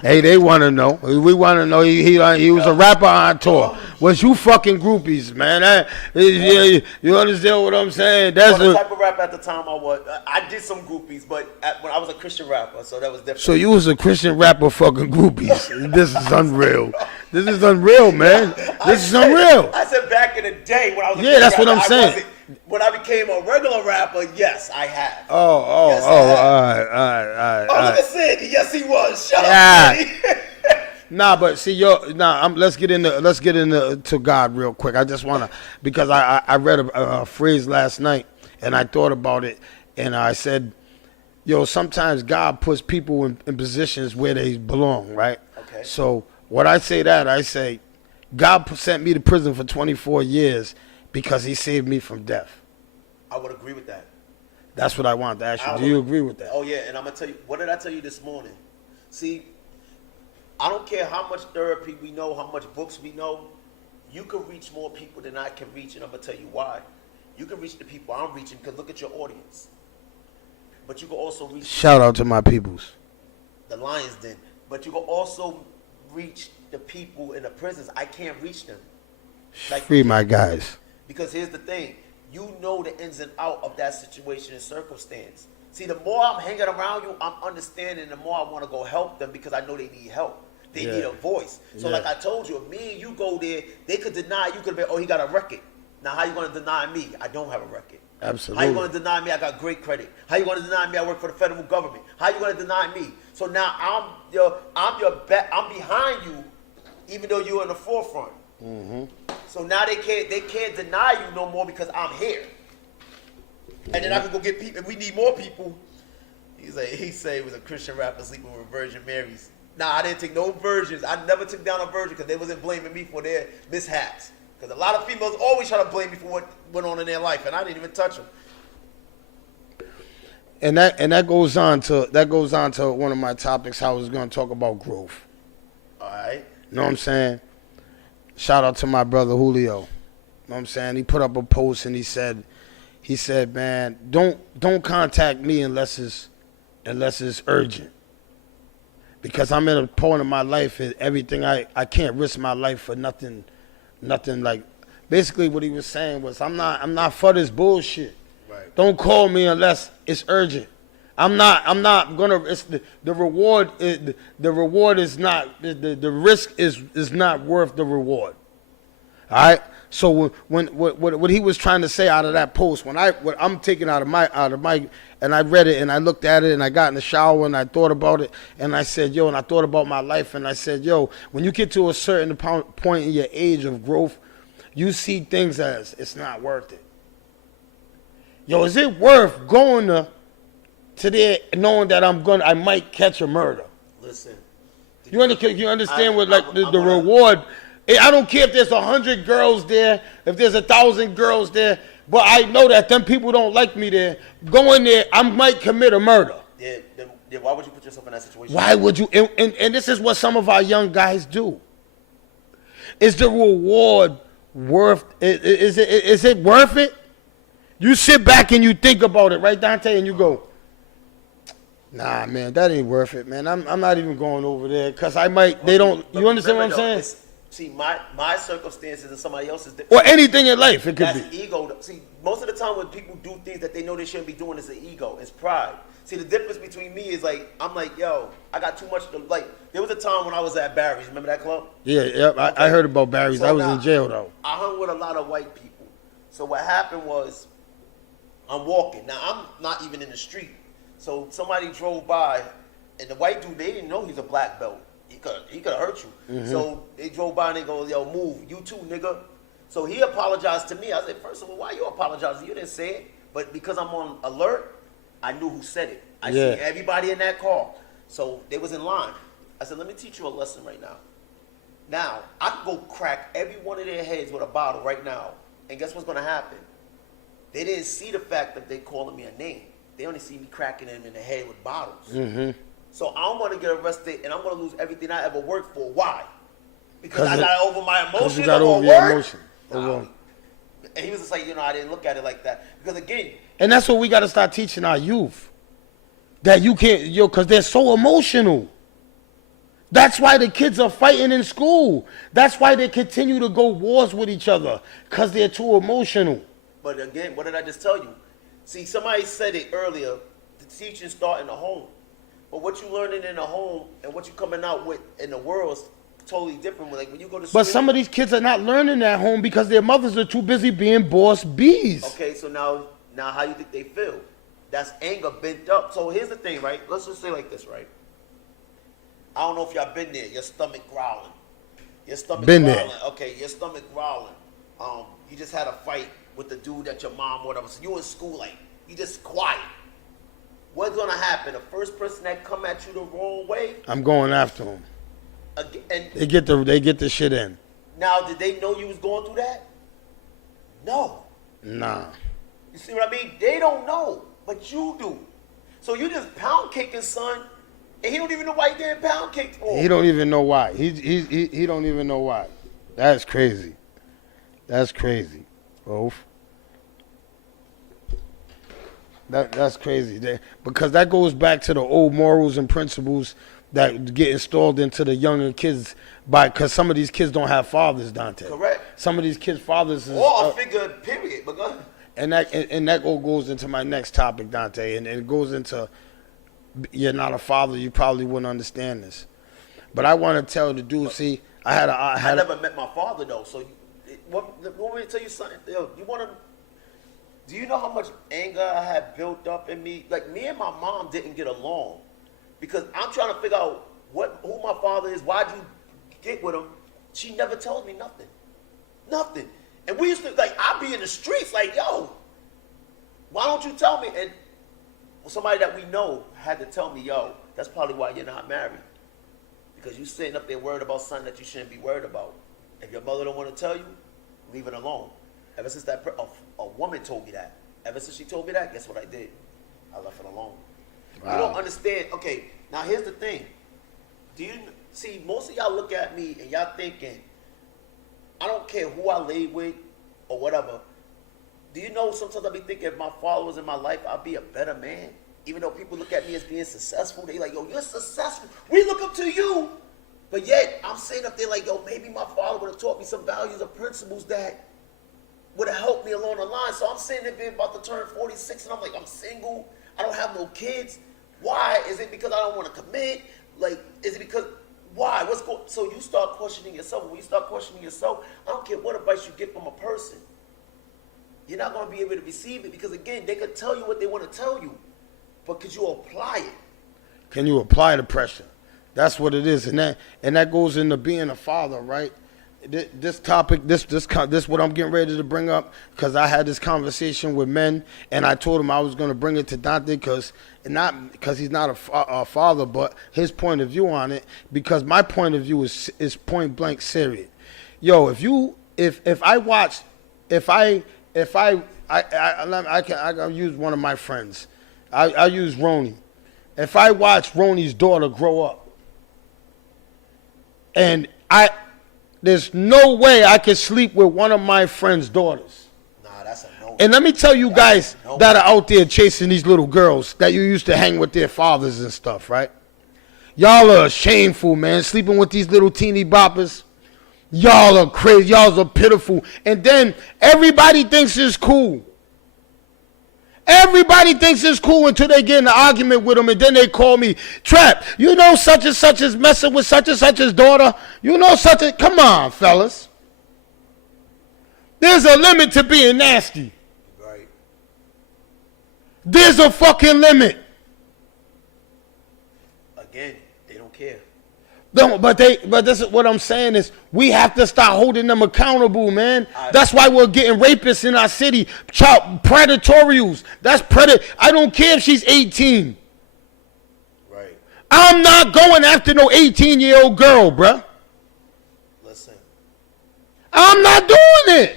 Hey, they want to know. We want to know. He was a rapper on tour. was you fucking groupies, man. You understand what I'm saying? That's the type of rap at the time I was. I did some groupies, but when I was a Christian rapper, so that was different. So you was a Christian rapper fucking groupies. This is unreal. This is unreal, man. This is unreal. I said back in the day when I was a yeah, that's rapper, what I'm saying. When I became a regular rapper, yes, I have. Yes, all right. Look at Sandy. Yes, he was. Shut up, Sandy. Nah, but see, let's get into God real quick. I just wanna, because I read a phrase last night and I thought about it, and I said, sometimes God puts people in positions where they belong, right? Okay. So when I say God sent me to prison for 24 years because He saved me from death. I would agree with that. That's what I wanted to ask you. Do you agree with that? Oh yeah, and I'm gonna tell you. What did I tell you this morning? See, I don't care how much therapy we know, how much books we know. You can reach more people than I can reach, and I'm gonna tell you why. You can reach the people I'm reaching because look at your audience. But you can also reach. Shout out to my peoples. The Lions Den. But you can also reach the people in the prisons. I can't reach them. Free my guys. Because here's the thing. You know the ins and out of that situation and circumstance. See, the more I'm hanging around you, I'm understanding, the more I want to go help them because I know they need help. They need a voice. So like I told you, if me and you go there, they could deny, you could be, oh, he got a record. Now, how you going to deny me? I don't have a record. Absolutely. How you going to deny me? I got great credit. How you going to deny me? I work for the federal government. How you going to deny me? So now I'm behind you, even though you're in the forefront. Mm-hmm. So now they can't deny you no more because I'm here. And then I can go get people. If we need more people, he say he was a Christian rapper sleeping with Virgin Marys. Nah, I didn't take no virgins. I never took down a virgin because they wasn't blaming me for their mishaps. Because a lot of females always try to blame me for what went on in their life, and I didn't even touch them. And that goes on to one of my topics. How I was going to talk about growth. All right. You know what I'm saying? Shout out to my brother Julio. You know what I'm saying? He put up a post and he said, man, don't contact me unless it's urgent. Because I'm at a point in my life and everything I can't risk my life for nothing like. Basically what he was saying was I'm not for this bullshit. Right. Don't call me unless it's urgent. I'm not gonna. It's the reward. The reward is not. The risk is not worth the reward. All right. So when what he was trying to say out of that post, what I'm taking out of my and I read it and I looked at it and I got in the shower and I thought about it and I said, and I thought about my life and I said, when you get to a certain point in your age of growth, you see things as it's not worth it. Is it worth going to there knowing that I might catch a murder? Listen. You understand what the reward. I don't care if there's 100 girls there, if there's 1,000 girls there, but I know that them people don't like me there. Going there, I might commit a murder. Yeah, why would you put yourself in that situation? Why would you? And this is what some of our young guys do. Is the reward worth? Is it worth it? You sit back and you think about it, right, Dante, and you go, nah, man, that ain't worth it, man. I'm not even going over there because I might. They don't. You understand what I'm saying? See, my circumstances and somebody else's. Or anything in life, it could that's be. Ego. See, most of the time when people do things that they know they shouldn't be doing, it's an ego. It's pride. See, the difference between me is I'm like, I got too much to like. There was a time when I was at Barry's. Remember that club? Yeah. Okay. I heard about Barry's. So I was in jail though. I hung with a lot of white people. So what happened was, I'm walking. Now I'm not even in the street. So somebody drove by, and the white dude, they didn't know he's a black belt. He could have hurt you. Mm-hmm. So they drove by and they go, yo, move. You too, nigga. So he apologized to me. I said, first of all, why you apologizing? You didn't say it. But because I'm on alert, I knew who said it. I see everybody in that car. So they was in line. I said, let me teach you a lesson right now. Now, I could go crack every one of their heads with a bottle right now. And guess what's going to happen? They didn't see the fact that they calling me a name. They only see me cracking them in the head with bottles. Mm-hmm. So I don't want to get arrested, and I'm going to lose everything I ever worked for. Why? Because I got over my emotion. You got over your emotion. And he was just like, I didn't look at it like that. Because again. And that's what we got to start teaching our youth. That you can't, because they're so emotional. That's why the kids are fighting in school. That's why they continue to go wars with each other, because they're too emotional. But again, what did I just tell you? See, somebody said it earlier. The teaching start in the home. But what you learning in the home and what you coming out with in the world is totally different. Like when you go to school. But some of these kids are not learning at home because their mothers are too busy being boss bees. Okay, so now how you think they feel? That's anger bent up. So here's the thing, right? Let's just say like this, right? I don't know if y'all been there. Your stomach growling. Your stomach been growling. there. Okay, your stomach growling. You just had a fight with the dude that your mom, whatever. So you in school, like, you just quiet. What's gonna happen? The first person that come at you the wrong way, I'm going after them. And They get the shit in. now, did they know you was going through that? No. Nah. You see what I mean? They don't know, but you do. So you just pound kicking, son, and he don't even know why he getting pound kicked for. He don't even know why. He don't even know why. That's crazy. That's crazy, Rolf. That's crazy. Because that goes back to the old morals and principles that get installed into the younger kids because some of these kids don't have fathers, Dante. Correct. Some of these kids' fathers is Or a figure, period. But go ahead. and that goes into my next topic, Dante, and it goes into you're not a father, you probably wouldn't understand this. But I want to tell the dude, see, I never met my father though, so want me to tell you something? Yo, do you know how much anger I had built up in me? Like, me and my mom didn't get along because I'm trying to figure out who my father is, why'd you get with him? She never told me nothing. Nothing. And we used to, like, I'd be in the streets like, yo, why don't you tell me? And somebody that we know had to tell me, yo, that's probably why you're not married. Because you sitting up there worried about something that you shouldn't be worried about. If your mother don't want to tell you, leave it alone. Ever since a woman told me that, ever since she told me that, guess what I did? I left it alone. Wow. You don't understand. Okay, now here's the thing. Do you see, most of y'all look at me and y'all thinking, I don't care who I lay with or whatever. Do you know sometimes I be thinking if my father was in my life, I'd be a better man? Even though people look at me as being successful, they like, yo, you're successful. We look up to you. But yet, I'm sitting up there like, yo, maybe my father would have taught me some values or principles that would have helped me along the line. So I'm sitting there being about to turn 46, and I'm like, I'm single. I don't have no kids. Why? Is it because I don't want to commit? Like, is it because, why? What's going? So you start questioning yourself. When you start questioning yourself, I don't care what advice you get from a person. You're not going to be able to receive it because, again, they could tell you what they want to tell you. But could you apply it? Can you apply the pressure? That's what it is, and that goes into being a father, right? This topic, this what I'm getting ready to bring up, because I had this conversation with men, and I told him I was going to bring it to Dante, not because he's not a father, but his point of view on it. Because my point of view is point blank serious. Yo, if I can use one of my friends. I use Roni. If I watch Roni's daughter grow up, and there's no way I can sleep with one of my friend's daughters. Nah, that's a no. And let me tell you guys that are out there chasing these little girls that you used to hang with their fathers and stuff, right? Y'all are shameful, man. Sleeping with these little teeny boppers. Y'all are crazy. Y'all are pitiful. And then everybody thinks it's cool. Everybody thinks it's cool until they get in an argument with them, and then they call me, Trap, you know such and such is messing with such and such's daughter? You know such a... Come on, fellas. There's a limit to being nasty. Right. There's a fucking limit. Again, they don't care. But this is what I'm saying is we have to start holding them accountable, man. That's why we're getting rapists in our city, predatorials. That's I don't care if she's 18. Right. I'm not going after no 18-year-old girl, bruh. Listen. I'm not doing it.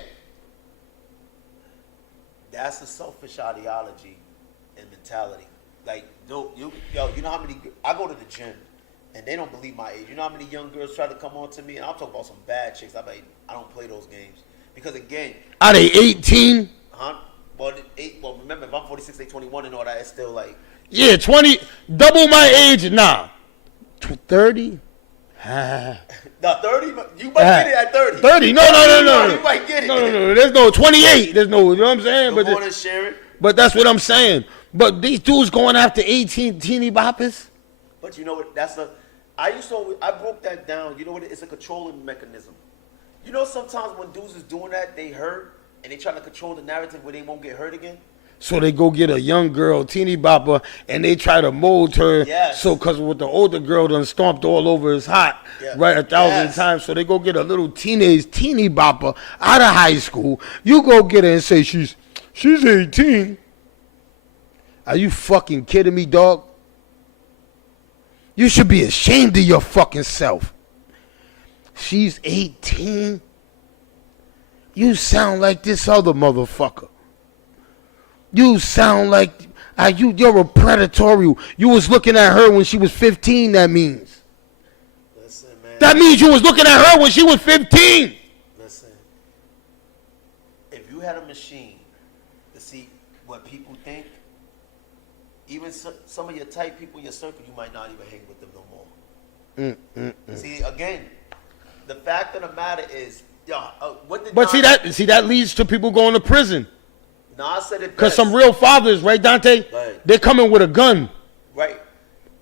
That's a selfish ideology and mentality. Like, you know how many... I go to the gym. And they don't believe my age. You know how many young girls try to come on to me? And I'll talk about some bad chicks. I'm like, I don't play those games. Because again... Are they 18? Well, remember, if I'm 46, they 21 and all that, it's still like... Yeah, 20, double my age, nah. 30? No, 30. You might get it at 30. 30? No. You might get it. No. There's no 28. There's no, you know what I'm saying? Good morning, Sharon. But that's what I'm saying. But these dudes going after 18 teeny boppers? But you know what? I broke that down. You know what? It's a controlling mechanism. You know, sometimes when dudes is doing that, they hurt and they trying to control the narrative where they won't get hurt again. So they go get a young girl, teeny bopper, and they try to mold her. Yes. So, because with the older girl done stomped all over his hot, right, 1,000 times. So they go get a little teeny bopper out of high school. You go get her and say she's 18. Are you fucking kidding me, dog? You should be ashamed of your fucking self. She's 18. You sound like this other motherfucker. You sound like you're a predatory. You was looking at her when she was 15, that means. Listen, man. That means you was looking at her when she was 15. Listen. If you had a machine to see what people think, even some of your tight people in your circle, you might not even hang with them no more. See, again, the fact of the matter is, that leads to people going to prison. Nas said it best. Because some real fathers, right, Dante? Right. They're coming with a gun. Right.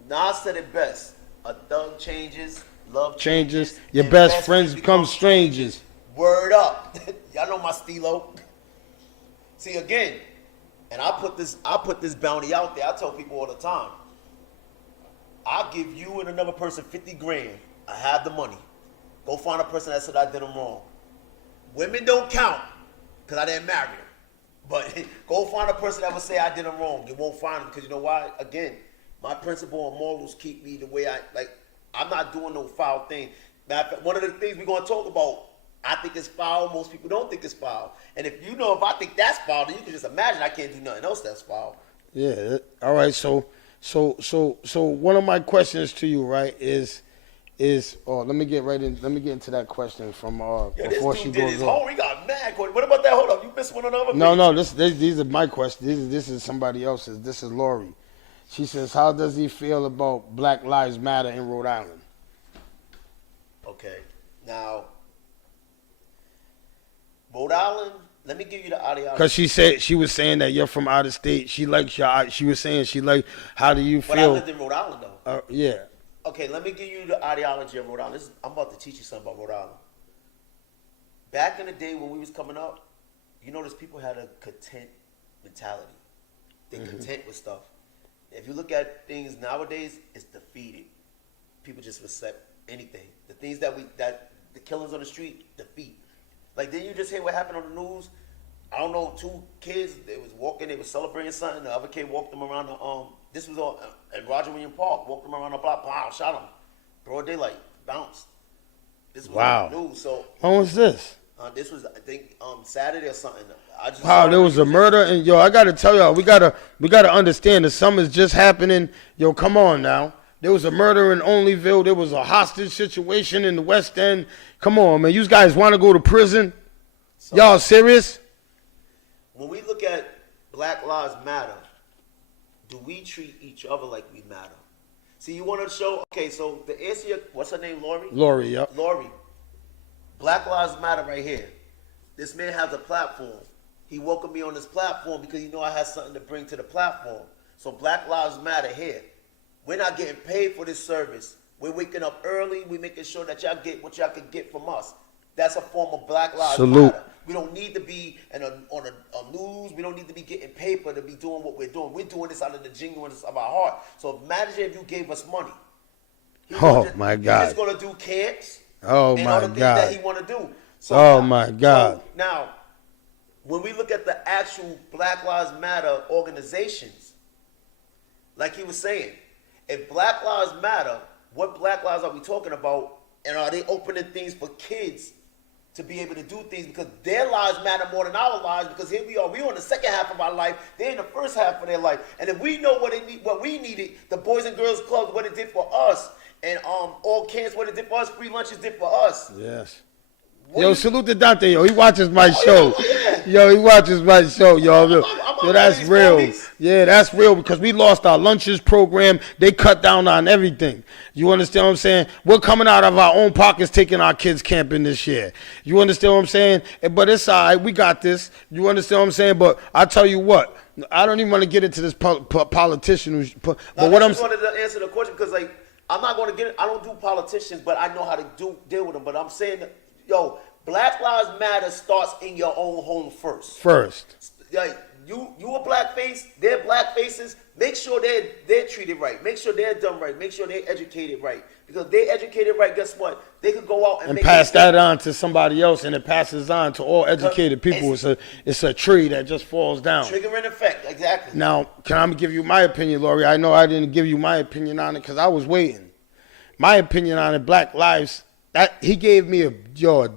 Nas said it best. A thug changes, love changes. Your best friends become strangers. Word up. Y'all know my stilo. See, again, and I put this bounty out there. I tell people all the time, I'll give you and another person 50 grand. I have the money. Go find a person that said I did them wrong. Women don't count because I didn't marry them. But go find a person that would say I did them wrong. You won't find them because you know why? Again, my principle and morals keep me the way I'm not doing no foul thing. Matter of fact, one of the things we're going to talk about, I think it's foul. Most people don't think it's foul. And if I think that's foul, then you can just imagine I can't do nothing else that's foul. Yeah. All right. So one of my questions to you, right, is let me get into that question from before she goes on. He got mad. What about that? Hold up, you missed one another. No. These are my questions. This is somebody else's. This is Lori. She says, "How does he feel about Black Lives Matter in Rhode Island?" Okay, now Rhode Island. Let me give you the ideology. Because she was saying that you're from out of state. She likes your. She was saying she like. How do you feel? But I lived in Rhode Island though. Yeah. Okay, let me give you the ideology of Rhode Island. I'm about to teach you something about Rhode Island. Back in the day when we was coming up, you notice people had a content mentality. They're content with stuff. If you look at things nowadays, it's defeated. People just accept anything. The things that the killings on the street, defeat. Like, didn't you just hear what happened on the news? I don't know, 2 kids, they was walking, they was celebrating something. The other kid walked them around this was all at Roger William Park, walked them around the block, pow, shot him. Broad daylight, bounced. This was on the news. So when was this? This was, I think, Saturday or something. Wow, there was a murder, and yo, I gotta tell y'all, we gotta understand the summer's just happening. Yo, come on now. There was a murder in Onlyville. There was a hostage situation in the West End. Come on, man. You guys want to go to prison? So, y'all serious? When we look at Black Lives Matter, do we treat each other like we matter? See, you want to show, okay, so the answer, what's her name, Lori? Lori, yep. Lori. Black Lives Matter right here. This man has a platform. He welcomed me on this platform because he know I had something to bring to the platform. So Black Lives Matter here. We're not getting paid for this service. We're waking up early. We're making sure that y'all get what y'all can get from us. That's a form of Black Lives Matter. We don't need to be on a news. We don't need to be getting paper to be doing what we're doing. We're doing this out of the genuineness of our heart. So imagine if you gave us money. My God. He's just going to do camps. Oh, and my all the things God. that he want to do. So my God. So now, when we look at the actual Black Lives Matter organizations, like he was saying, if Black Lives Matter, what Black Lives are we talking about? And are they opening things for kids to be able to do things because their lives matter more than our lives? Because here we are, we're on the second half of our life, they're in the first half of their life. And if we know what we needed, the Boys and Girls Club, what it did for us, and all camps, what it did for us, free lunches did for us. Yes. Yo, salute to Dante, yo. He watches my show. Yeah. Yo, he watches my show, yo. Yo, that's these real. homies. Yeah, that's real because we lost our lunches program. They cut down on everything. You understand what I'm saying? We're coming out of our own pockets taking our kids camping this year. You understand what I'm saying? But it's all right. We got this. You understand what I'm saying? But I tell you what, I don't even want to get into this politician. But what I I'm just wanted to answer the question because, like, I'm not going to get it. I don't do politicians, but I know how to deal with them. But I'm saying, that, yo, Black Lives Matter starts in your own home first. Like, you a black face, they're black faces. Make sure they're treated right. Make sure they're done right. Make sure they're educated right. Because they educated right, guess what? They could go out and make pass that on to somebody else, and it passes on to all educated people. It's a tree that just falls down. Triggering effect, exactly. Now, can I give you my opinion, Lori? I know I didn't give you my opinion on it because I was waiting. My opinion on it, Black Lives. He gave me a yo.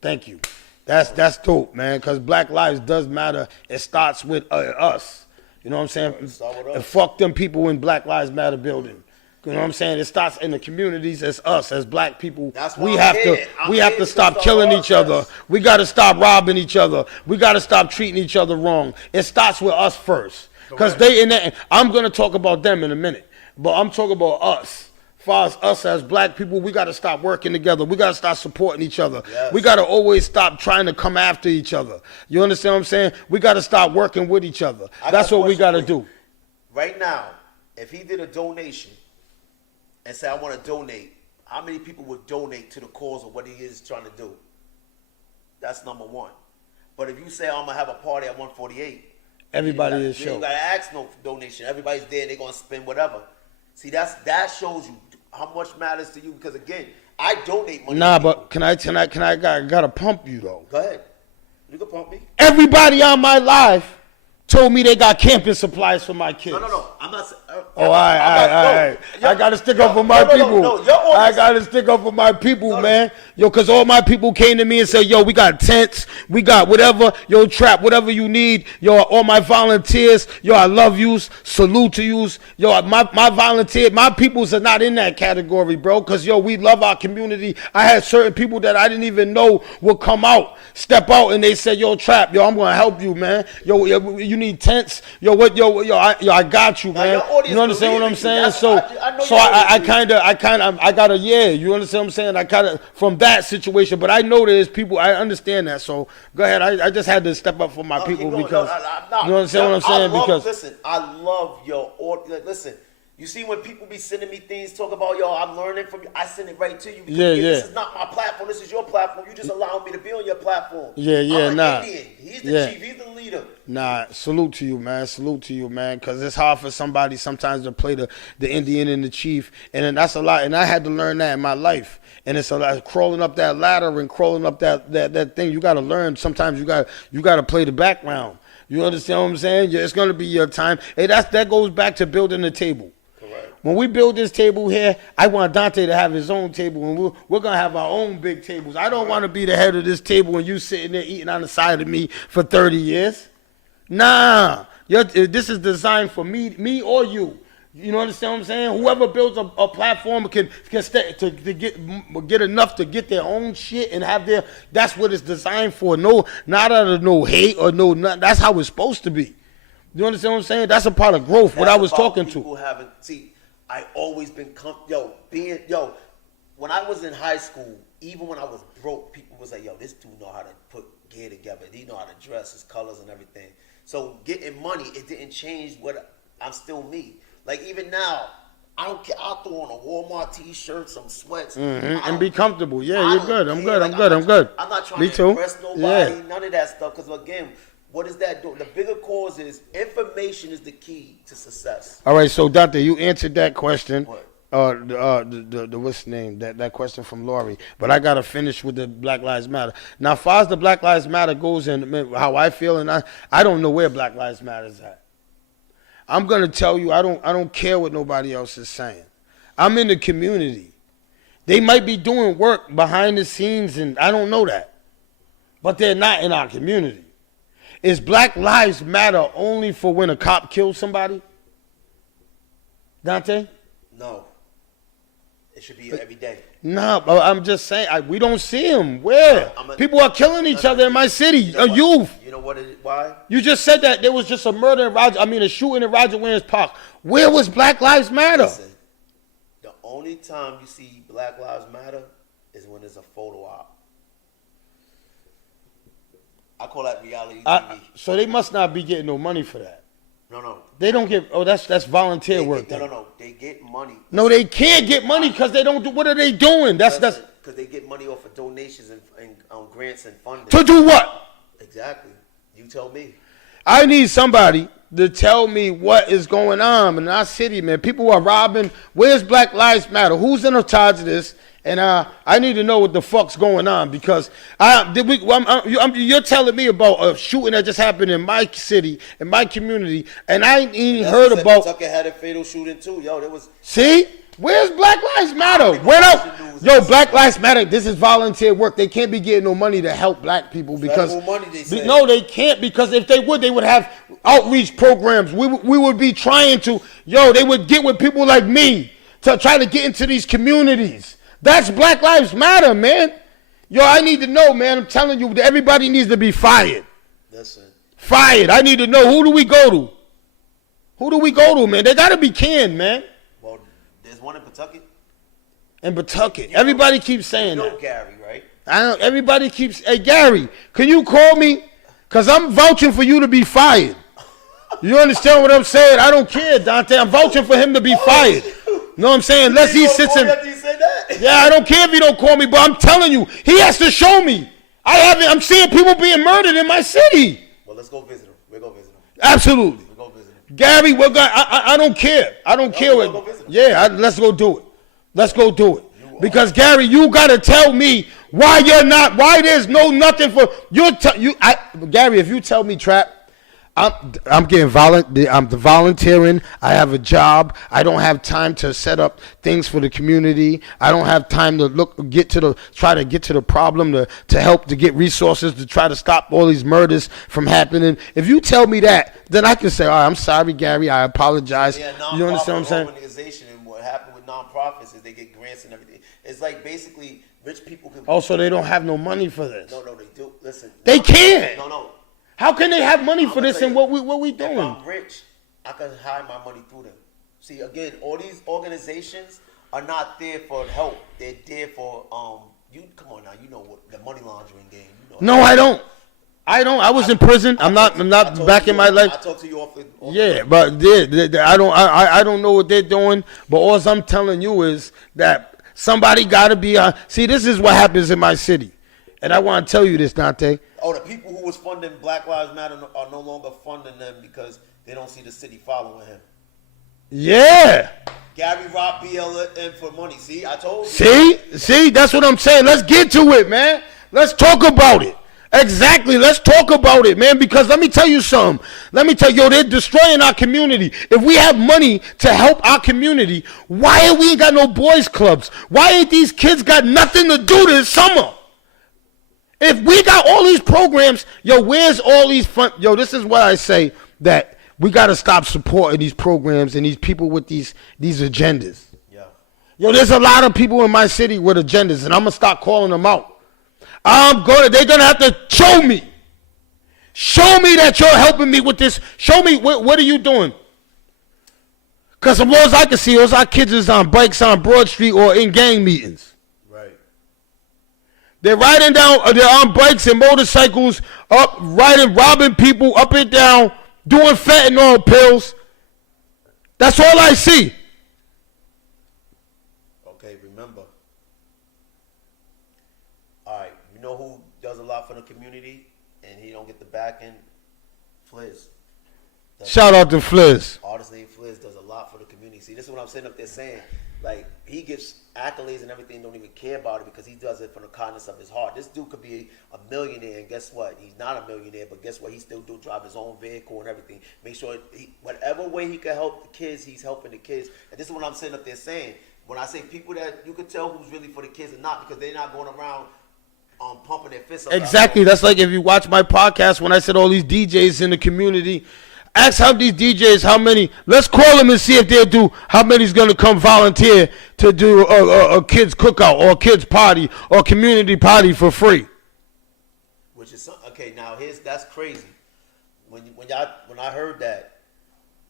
Thank you. That's dope, man. Because Black Lives does matter. It starts with us. You know what I'm saying? And fuck them people in Black Lives Matter building. You know what I'm saying? It starts in the communities as us, as black people. We have to stop killing each other. We got to stop robbing each other. We got to stop treating each other wrong. It starts with us first. Because I'm going to talk about them in a minute. But I'm talking about us. As far as us as black people, we got to stop working together. We got to start supporting each other. Yes. We got to always stop trying to come after each other. You understand what I'm saying? We got to stop working with each other. That's what we got to do. Right now, if he did a donation and say, I want to donate, how many people would donate to the cause of what he is trying to do? That's number one. But if you say, I'm going to have a party at 148, everybody is show. You got to ask no donation. Everybody's there. They're going to spend whatever. See, that shows you how much matters to you. Because again, I donate money. Nah, but I gotta pump you though. Go ahead. You can pump me. Everybody on my life told me they got camping supplies for my kids. No. I'm not. All right. I got to stick up for my people. I got to stick up for my people, man. Yo, because all my people came to me and said, yo, we got tents. We got whatever. Yo, trap, whatever you need. Yo, all my volunteers. Yo, I love yous. Salute to yous. Yo, my volunteer, my peoples are not in that category, bro. Because, yo, we love our community. I had certain people that I didn't even know would come out, step out, and they said, yo, trap, yo, I'm going to help you, man. Yo, you need tents. Yo, I got you, man. You understand what I'm saying? I got a yeah. You understand what I'm saying? I kind of from that situation, but I know there's people. I understand that. So go ahead. I just had to step up for my people because you understand what I'm saying? Listen, I love your audience. Listen. You see when people be sending me things, talk about, yo, I'm learning from you. I send it right to you. This is not my platform. This is your platform. You just allowing me to be on your platform. I'm an Indian. He's the chief. He's the leader. Nah, salute to you, man. Salute to you, man. Because it's hard for somebody sometimes to play the Indian and the chief. And then that's a lot. And I had to learn that in my life. And it's a lot crawling up that ladder and crawling up that thing. You got to learn. Sometimes you got to play the background. You understand what I'm saying? It's going to be your time. Hey, that goes back to building the table. When we build this table here, I want Dante to have his own table, and we're going to have our own big tables. I don't want to be the head of this table and you sitting there eating on the side of me for 30 years. Nah. This is designed for me or you. You know understand what I'm saying? Whoever builds a platform can get enough to get their own shit and have that's what it's designed for. No, not out of no hate or no nothing. That's how it's supposed to be. You understand what I'm saying? That's a part of growth, what I was talking to. I always been when I was in high school, even when I was broke, people was like, yo, this dude know how to put gear together. He know how to dress, his colors and everything. So getting money, it didn't change what I'm still me. Like even now, I don't care. I'll throw on a Walmart t-shirt, some sweats. And be comfortable. Yeah, you're good. I'm good. I'm not trying to impress nobody, none of that stuff. Because again, what is that doing? The bigger cause is information is the key to success. All right, so Dante, you answered that question. What? The what's the name? That question from Lori. But I gotta finish with the Black Lives Matter. Now, as far as the Black Lives Matter goes and how I feel, and I don't know where Black Lives Matter is at. I'm gonna tell you, I don't care what nobody else is saying. I'm in the community. They might be doing work behind the scenes, and I don't know that, but they're not in our community. Is Black Lives Matter only for when a cop kills somebody? Dante? No. It should be every day. Nah, but I'm just saying, we don't see him. Where? People are killing each other in my city. Youth. You know what? Why? You just said that there was just a murder in a shooting in Roger Williams Park. Where was Black Lives Matter? Listen, the only time you see Black Lives Matter is when there's a photo op. I call that reality TV. So they must not be getting no money for that. No. They don't get. Oh, that's volunteer work. No. They get money. No, they can't get money because they don't do. What are they doing? That's because they get money off of donations and grants and funding. To do what? Exactly. You tell me. I need somebody to tell me what is going on in our city, man. People are robbing. Where's Black Lives Matter? Who's in charge of this? And I need to know what the fuck's going on because you're telling me about a shooting that just happened in my city, in my community, and I ain't even heard about. Tucker had a fatal shooting too, yo. There was. See, where's Black Lives Matter? Where yo, Black Lives Matter. This is volunteer work. They can't be getting no money to help black people because money, they say. No, they can't because if they would have outreach programs. We would be trying to. Yo, they would get with people like me to try to get into these communities. That's Black Lives Matter, man. Yo, I need to know, man. I'm telling you, everybody needs to be fired. Listen. Fired. I need to know, who do we go to? Who do we go to, man? They got to be canned, man. Well, there's one in Pawtucket. In Pawtucket. Everybody keeps saying that. You know Gary, right? Everybody keeps, hey, Gary, can you call me? Because I'm vouching for you to be fired. You understand what I'm saying? I don't care, Dante. I'm vouching for him to be fired. You know what I'm saying? Unless he sits in. Yeah, I don't care if he don't call me, but I'm telling you, he has to show me. I'm seeing people being murdered in my city. Well, let's go visit him. We'll go visit him. Absolutely. We'll go visit him. Gary, we're going. I don't care. I don't care. We'll go visit him. Yeah, let's go do it. Let's go do it. Because Gary, you gotta tell me why there's nothing for Gary. If you tell me, Trap, I'm getting I'm volunteering. I have a job. I don't have time to set up things for the community. I don't have time to try to get to the problem to help to get resources to try to stop all these murders from happening. If you tell me that, then I can say, all right, I'm sorry, Gary. I apologize. Yeah, you understand what I'm saying? Organization, and what happened with nonprofits is they get grants and everything. It's like basically rich people can. Oh, so they don't have no money for this? No, they do. Listen. They can't. No. How can they have money for this and what we doing? If I'm rich, I can hide my money through them. See, again, all these organizations are not there for help. They're there for you. Come on now, you know what the money laundering game. You know. No, I don't. I was in prison. I'm not back in my life. I talk to you off. Yeah, but I don't know what they're doing. But all I'm telling you is that somebody got to be. See, this is what happens in my city, and I want to tell you this, Dante. Oh, the people who was funding Black Lives Matter are no longer funding them because they don't see the city following him. Yeah. Gary robbed BLM for money. See, I told you. See, that's what I'm saying. Let's get to it, man. Let's talk about it. Exactly. Let's talk about it, man, because let me tell you something. They're destroying our community. If we have money to help our community, why ain't we got no boys clubs? Why ain't these kids got nothing to do this summer? If we got all these programs, where's all these fun? This is what I say, that we got to stop supporting these programs and these people with these agendas. Yeah. There's a lot of people in my city with agendas, and I'm going to start calling them out. They're going to have to show me. Show me that you're helping me with this. Show me, what are you doing? Because as long as I can see, those our kids is on bikes on Broad Street or in gang meetings. They're riding down, they're on bikes and motorcycles, robbing people up and down, doing fentanyl pills. That's all I see. Okay, remember. All right, you know who does a lot for the community and he don't get the backing? Fliz. Shout out to Fliz. Artist named Fliz does a lot for the community. See, this is what I'm sitting up there saying. Like, he gives accolades and everything, don't even care about it because he does it from the kindness of his heart. This dude could be a millionaire, and guess what? He's not a millionaire, but guess what? He still do drive his own vehicle and everything. Make sure, whatever way he can help the kids, he's helping the kids. And this is what I'm sitting up there saying. When I say people that you can tell who's really for the kids and not, because they're not going around pumping their fists up. Exactly. That's like if you watch my podcast when I said all these DJs in the community. Ask how these DJs, how many. Let's call them and see if they'll do. How many's gonna come volunteer to do a kids cookout or a kids party or community party for free? Which is okay. Now that's crazy. When I heard that,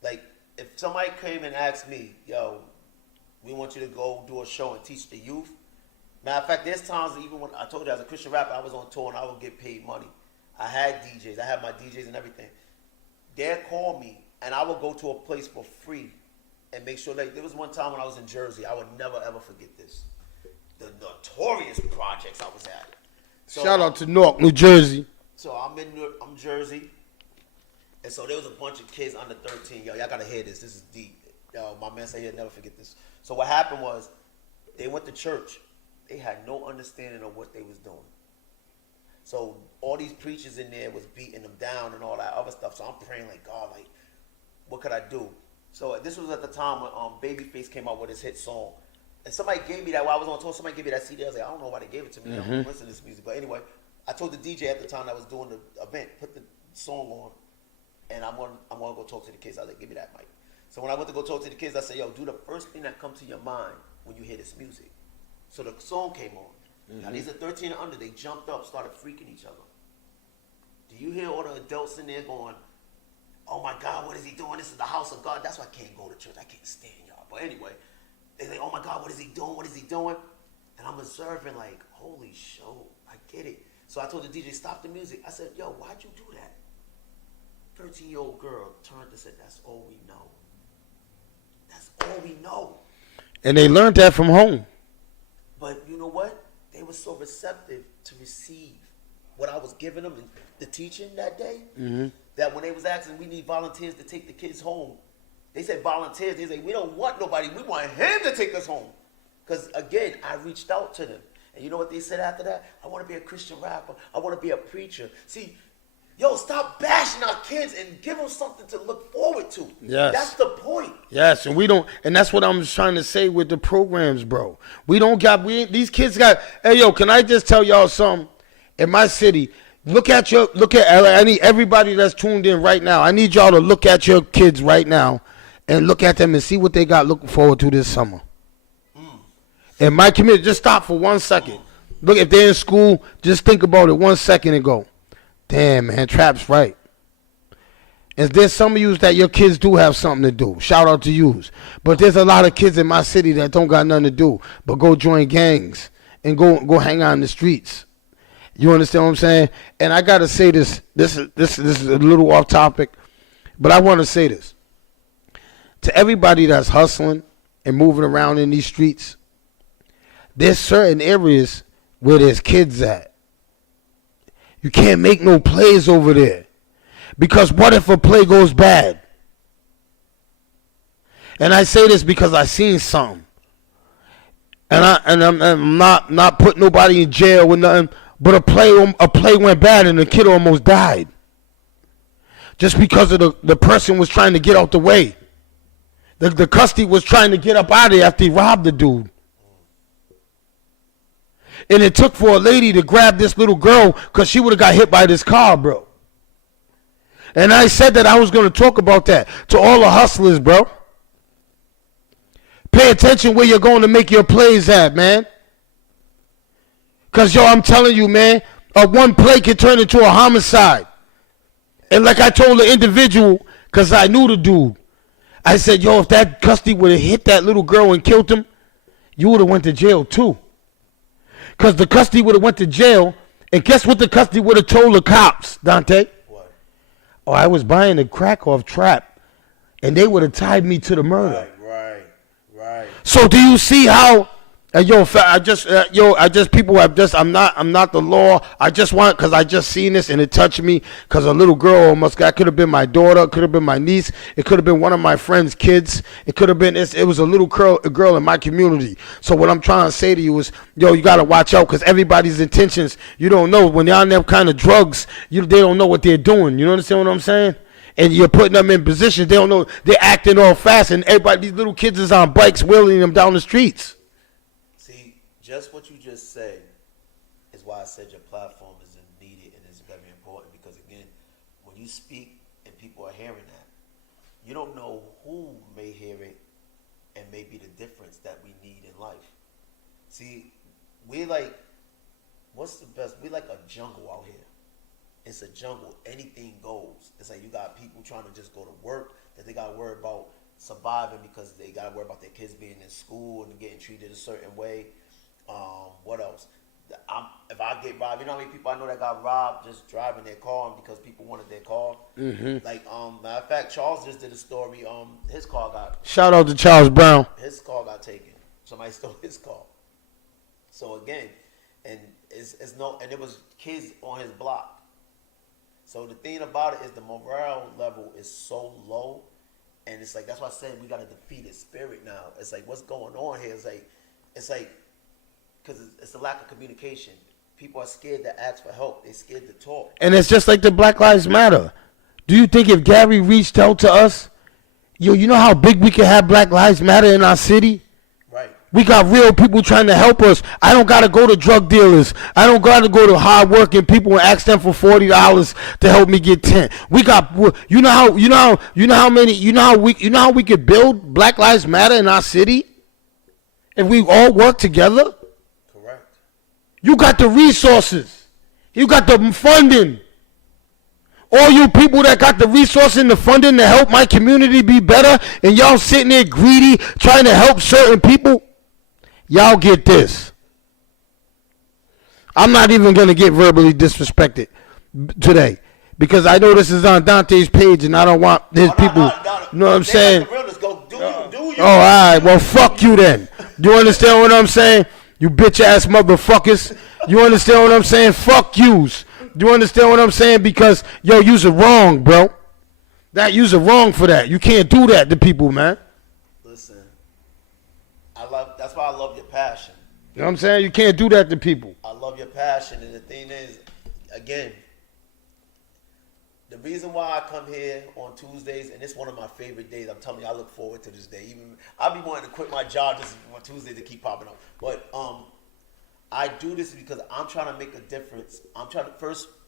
like if somebody came and asked me, yo, we want you to go do a show and teach the youth. Matter of fact, there's times even when I told you as a Christian rapper, I was on tour and I would get paid money. I had DJs. I had my DJs and everything. They'd call me and I would go to a place for free and make sure. Like there was one time when I was in Jersey. I would never ever forget this. The notorious projects I was at. So, shout out to Newark, New Jersey. So I'm Jersey. And so there was a bunch of kids under 13. Yo, y'all gotta hear this. This is deep. Yo, my man said he'll never forget this. So what happened was they went to church. They had no understanding of what they was doing. So all these preachers in there was beating them down and all that other stuff. So I'm praying like, God, like, what could I do? So this was at the time when Babyface came out with his hit song. And somebody gave me that while I was on tour. Somebody gave me that CD. I was like, I don't know why they gave it to me. I don't listen to this music. But anyway, I told the DJ at the time that was doing the event, put the song on, and I'm gonna go talk to the kids. I was like, give me that mic. So when I went to go talk to the kids, I said, yo, do the first thing that comes to your mind when you hear this music. So the song came on. Now these are 13 and under. They jumped up, started freaking each other. Do you hear all the adults in there going, oh my God, what is he doing? This is the house of God. That's why I can't go to church. I can't stand y'all. But anyway, they say, oh my God, what is he doing? What is he doing? And I'm observing like, holy show, I get it. So I told the DJ, stop the music. I said, yo, why'd you do that? 13-year-old girl turned and said, that's all we know. That's all we know. And they learned that from home. But you know what? They were so receptive to receive what I was giving them, the teaching that day, that when they was asking, we need volunteers to take the kids home. They said volunteers. They said, we don't want nobody. We want him to take us home. Because, again, I reached out to them. And you know what they said after that? I want to be a Christian rapper. I want to be a preacher. See, yo, stop bashing our kids and give them something to look forward to. Yes. That's the point. Yes, and we don't, and that's what I'm trying to say with the programs, bro. These kids got, hey, yo, can I just tell y'all something? In my city, look at I need everybody that's tuned in right now. I need y'all to look at your kids right now and look at them and see what they got looking forward to this summer. In my community, just stop for 1 second. Look, if they're in school, just think about it 1 second and go, damn, man, Trap's right. And there's some of you that your kids do have something to do. Shout out to yous. But there's a lot of kids in my city that don't got nothing to do but go join gangs and go hang out in the streets. You understand what I'm saying? And I gotta say this. This is a little off topic, but I want to say this to everybody that's hustling and moving around in these streets. There's certain areas where there's kids at. You can't make no plays over there. Because what if a play goes bad? And I say this because I seen something. And I'm not putting nobody in jail with nothing, but a play went bad and the kid almost died. Just because of the person was trying to get out the way. The custody was trying to get up out of there after he robbed the dude. And it took for a lady to grab this little girl because she would have got hit by this car, bro. And I said that I was going to talk about that to all the hustlers, bro. Pay attention where you're going to make your plays at, man. Because, yo, I'm telling you, man, one play can turn into a homicide. And like I told the individual, because I knew the dude, I said, yo, if that custody would have hit that little girl and killed him, you would have went to jail too. Because the custody would have went to jail, and guess what the custody would have told the cops, Dante? What? Oh, I was buying the crack off Trap, and they would have tied me to the murder. Right. So do you see how? I'm not the law. I just want, because I just seen this and it touched me, because a little girl that could have been my daughter, could have been my niece, it could have been one of my friend's kids, it could have been, it was a little girl in my community. So what I'm trying to say to you is, yo, you got to watch out, because everybody's intentions, you don't know. When they're on them kind of drugs, they don't know what they're doing. You understand what I'm saying? And you're putting them in positions, they don't know, they're acting all fast, and these little kids is on bikes wheeling them down the streets. Just what you just said is why I said your platform is needed and is very important, because again, when you speak and people are hearing that, you don't know who may hear it and may be the difference that we need in life. See, we like, what's the best? We like a jungle out here. It's a jungle. Anything goes. It's like you got people trying to just go to work that they got to worry about surviving because they got to worry about their kids being in school and getting treated a certain way. What else? If I get robbed, you know how many people I know that got robbed just driving their car because people wanted their car? Mm-hmm. Like, matter of fact, Charles just did a story. His car got... Shout out to Charles Brown. His car got taken. Somebody stole his car. So again, and it was kids on his block. So the thing about it is the morale level is so low, and it's like that's why I said we got a defeated spirit now. It's like what's going on here? It's like because it's a lack of communication. People are scared to ask for help. They're scared to talk. And it's just like the Black Lives Matter. Do you think if Gary reached out to us, you know how big we could have Black Lives Matter in our city? Right. We got real people trying to help us. I don't got to go to drug dealers. I don't got to go to hard-working people and ask them for $40 to help me get 10. We got, you know how we could build Black Lives Matter in our city if we all work together. Correct. You got the resources. You got the funding. All you people that got the resources and the funding to help my community be better, and y'all sitting there greedy trying to help certain people. Y'all get this. I'm not even going to get verbally disrespected today because I know this is on Dante's page and I don't want his people. You know what I'm saying? Oh, all right. Well, fuck you then. You understand what I'm saying? You bitch ass motherfuckers. You understand what I'm saying? Fuck yous. You understand what I'm saying? Because, yo, you's are wrong, bro. You's are wrong for that. You can't do that to people, man. Listen. That's why I love your passion. You know what I'm saying? You can't do that to people. I love your passion, and the thing is, again, the reason why I come here on Tuesdays, and it's one of my favorite days. I'm telling you, I look forward to this day. Even I'll be wanting to quit my job just on Tuesdays to keep popping up. But I do this because I'm trying to make a difference.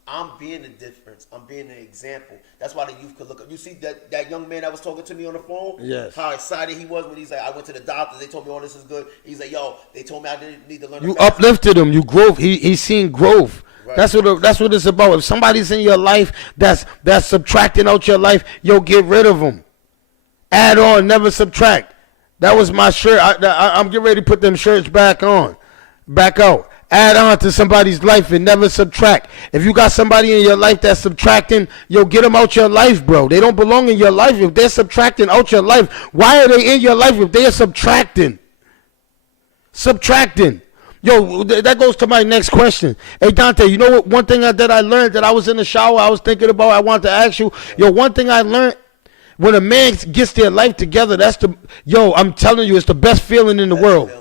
I'm being the difference. I'm being an example. That's why the youth could look up. You see that young man that was talking to me on the phone? Yes. How excited he was when he's like, I went to the doctor. They told me all this is good. He's like, yo, they told me I didn't need to learn. You uplifted him. You growth. He's seeing growth. Right. That's what it's about. If somebody's in your life that's subtracting out your life, yo, get rid of them. Add on, never subtract. That was my shirt. I'm getting ready to put them shirts back out. Add on to somebody's life and never subtract. If you got somebody in your life that's subtracting, yo, get them out your life, bro. They don't belong in your life if they're subtracting out your life. Why are they in your life if they're subtracting? Subtracting. Yo, that goes to my next question. Hey, Dante, you know what? One thing that I learned that I was in the shower, I was thinking about, I wanted to ask you. Yo, one thing I learned, when a man gets their life together, I'm telling you, it's the best feeling in the world.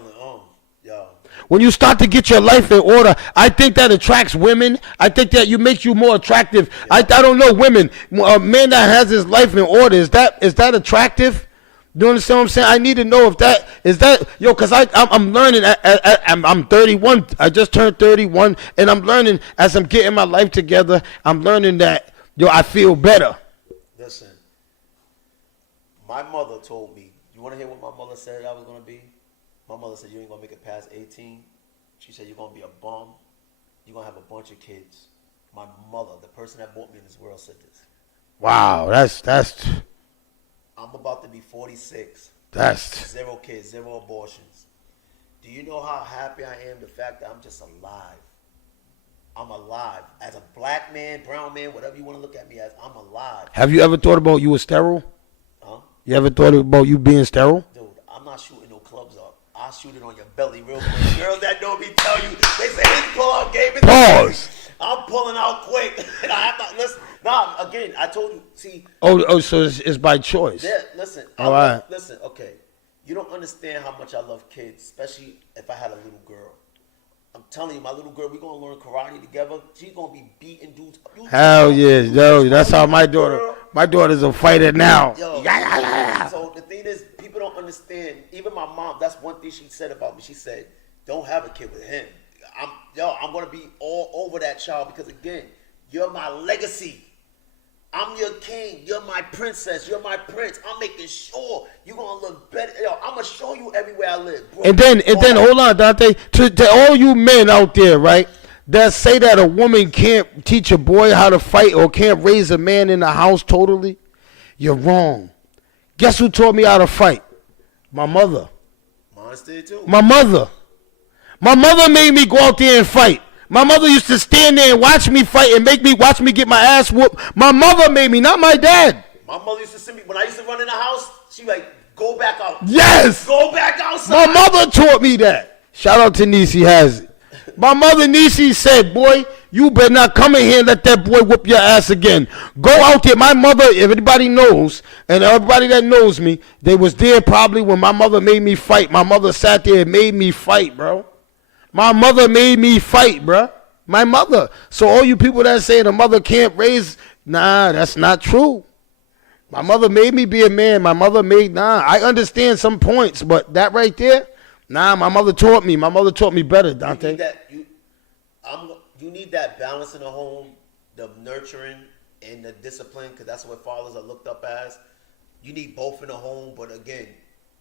When you start to get your life in order, I think that attracts women. I think that makes you more attractive. Yeah. I don't know women. A man that has his life in order, is that attractive? Do you understand what I'm saying? I need to know if that is that, yo, because I'm learning. I'm 31. I just turned 31, and I'm learning as I'm getting my life together. I'm learning that, yo, I feel better. Listen, my mother told me. You want to hear what my mother said I was going to be? My mother said, you ain't going to make it past 18. She said, you're going to be a bum. You're going to have a bunch of kids. My mother, the person that brought me in this world, said this. Wow, that's. I'm about to be 46. That's. 0 kids, 0 abortions. Do you know how happy I am the fact that I'm just alive? I'm alive. As a black man, brown man, whatever you want to look at me as, I'm alive. Have you ever thought about you were sterile? Huh? You ever thought about you being sterile? Dude, I'm not shooting no clubs up. I'll shoot it on your belly real quick. Girls that know me tell you, they say his pull-out game is pause. I'm pulling out quick. And I have not, listen, again, I told you, see. Oh, so it's by choice. Yeah, listen. All right. Listen, okay. You don't understand how much I love kids, especially if I had a little girl. I'm telling you, my little girl, we're going to learn karate together. She's going to be beating dudes. Hell yeah, yo, that's how my daughter's a fighter now. Yo, so the thing is, people don't understand. Even my mom, that's one thing she said about me. She said, don't have a kid with him. I'm going to be all over that child because, again, you're my legacy. I'm your king. You're my princess. You're my prince. I'm making sure you're gonna look better. Yo, I'm gonna show you everywhere I live, bro. And then hold on, Dante. To all you men out there, right, that say that a woman can't teach a boy how to fight or can't raise a man in the house totally, you're wrong. Guess who taught me how to fight? My mother. Mine did too. My mother. My mother made me go out there and fight. My mother used to stand there and watch me fight and make me watch me get my ass whooped. My mother made me, not my dad. My mother used to send me, when I used to run in the house, she like, go back out. Yes. Go back outside. My mother taught me that. Shout out to Niecy Has it. My mother Niecy said, boy, you better not come in here and let that boy whoop your ass again. Go out there. My mother, if anybody knows, and everybody that knows me, they was there probably when my mother made me fight. My mother sat there and made me fight, bro. My mother made me fight, bro. My mother. So all you people that say the mother can't raise, nah, that's not true. My mother made me be a man. My mother made, I understand some points, but that right there, nah, my mother taught me. My mother taught me better, Dante. You need that balance in the home, the nurturing and the discipline, because that's what fathers are looked up as. You need both in the home, but again,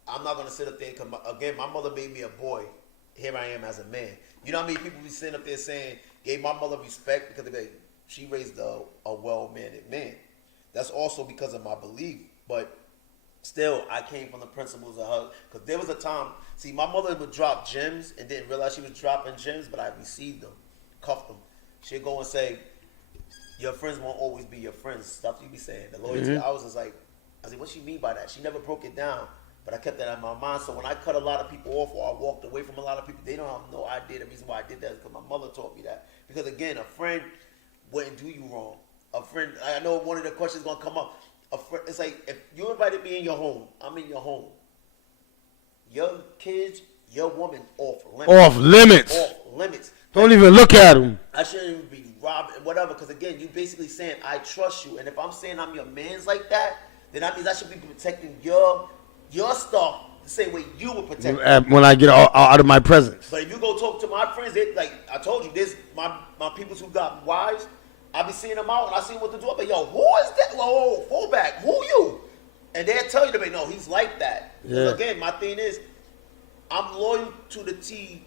I'm not going to sit up there, because again, my mother made me a boy. Here I am as a man. You know how many people be sitting up there saying, gave my mother respect because she raised a well-mannered man. That's also because of my belief. But still, I came from the principles of her. Because there was a time, see, my mother would drop gems and didn't realize she was dropping gems, but I received them, cuffed them. She'd go and say, your friends won't always be your friends. Stuff you be saying. The loyalty. I was just like, I said, what she mean by that? She never broke it down. But I kept that in my mind. So when I cut a lot of people off or I walked away from a lot of people, they don't have no idea the reason why I did that is because my mother taught me that. Because again, a friend wouldn't do you wrong. A friend, I know one of the questions is going to come up. A friend, it's like, if you invited me in your home, I'm in your home. Your kids, your woman, off limits. Off limits. Off limits. Don't even look at them. I shouldn't even be robbed and whatever. Because again, you basically saying, I trust you. And if I'm saying I'm your man's like that, then that means I should be protecting your stuff the same way you would protect me. When I get out of my presence. But if you go talk to my friends, they, like I told you, there's my peoples who got wives. I be seeing them out and I see what to do. I be, yo, who is that? Whoa, fullback, who you? And they'll tell you, no, he's like that. Yeah. Again, my thing is, I'm loyal to the T,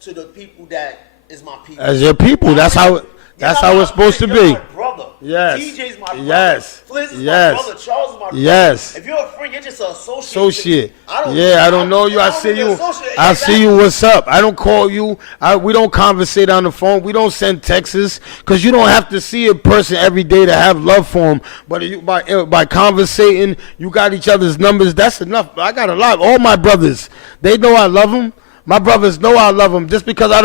to the people that is my people. As your people, that's how it's supposed to be. My brother. Yes. TJ's my brother. Yes. Fliz is yes. my brother. Charles is my brother. Yes. If you're a friend, you're just an associate. I don't know you. I see you. I see you. What's up? I don't call you. We don't conversate on the phone. We don't send texts because you don't have to see a person every day to have love for them. But by conversating, you got each other's numbers. That's enough. I got a lot. All my brothers, they know I love them. My brothers know I love them. Just because I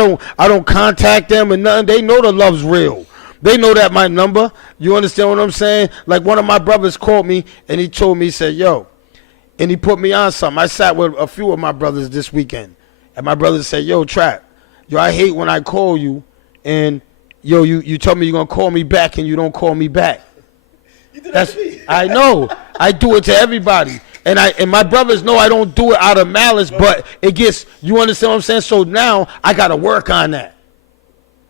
don't contact them and nothing, they know the love's real. They know that my number. You understand what I'm saying? Like one of my brothers called me and he told me, he said, yo, and he put me on something. I sat with a few of my brothers this weekend. And my brothers said, yo, Trap, I hate when I call you and, yo, you tell me you're going to call me back and you don't call me back. You do that to me. I know. I do it to everybody. And my brothers know I don't do it out of malice, but it gets, you understand what I'm saying? So now I got to work on that.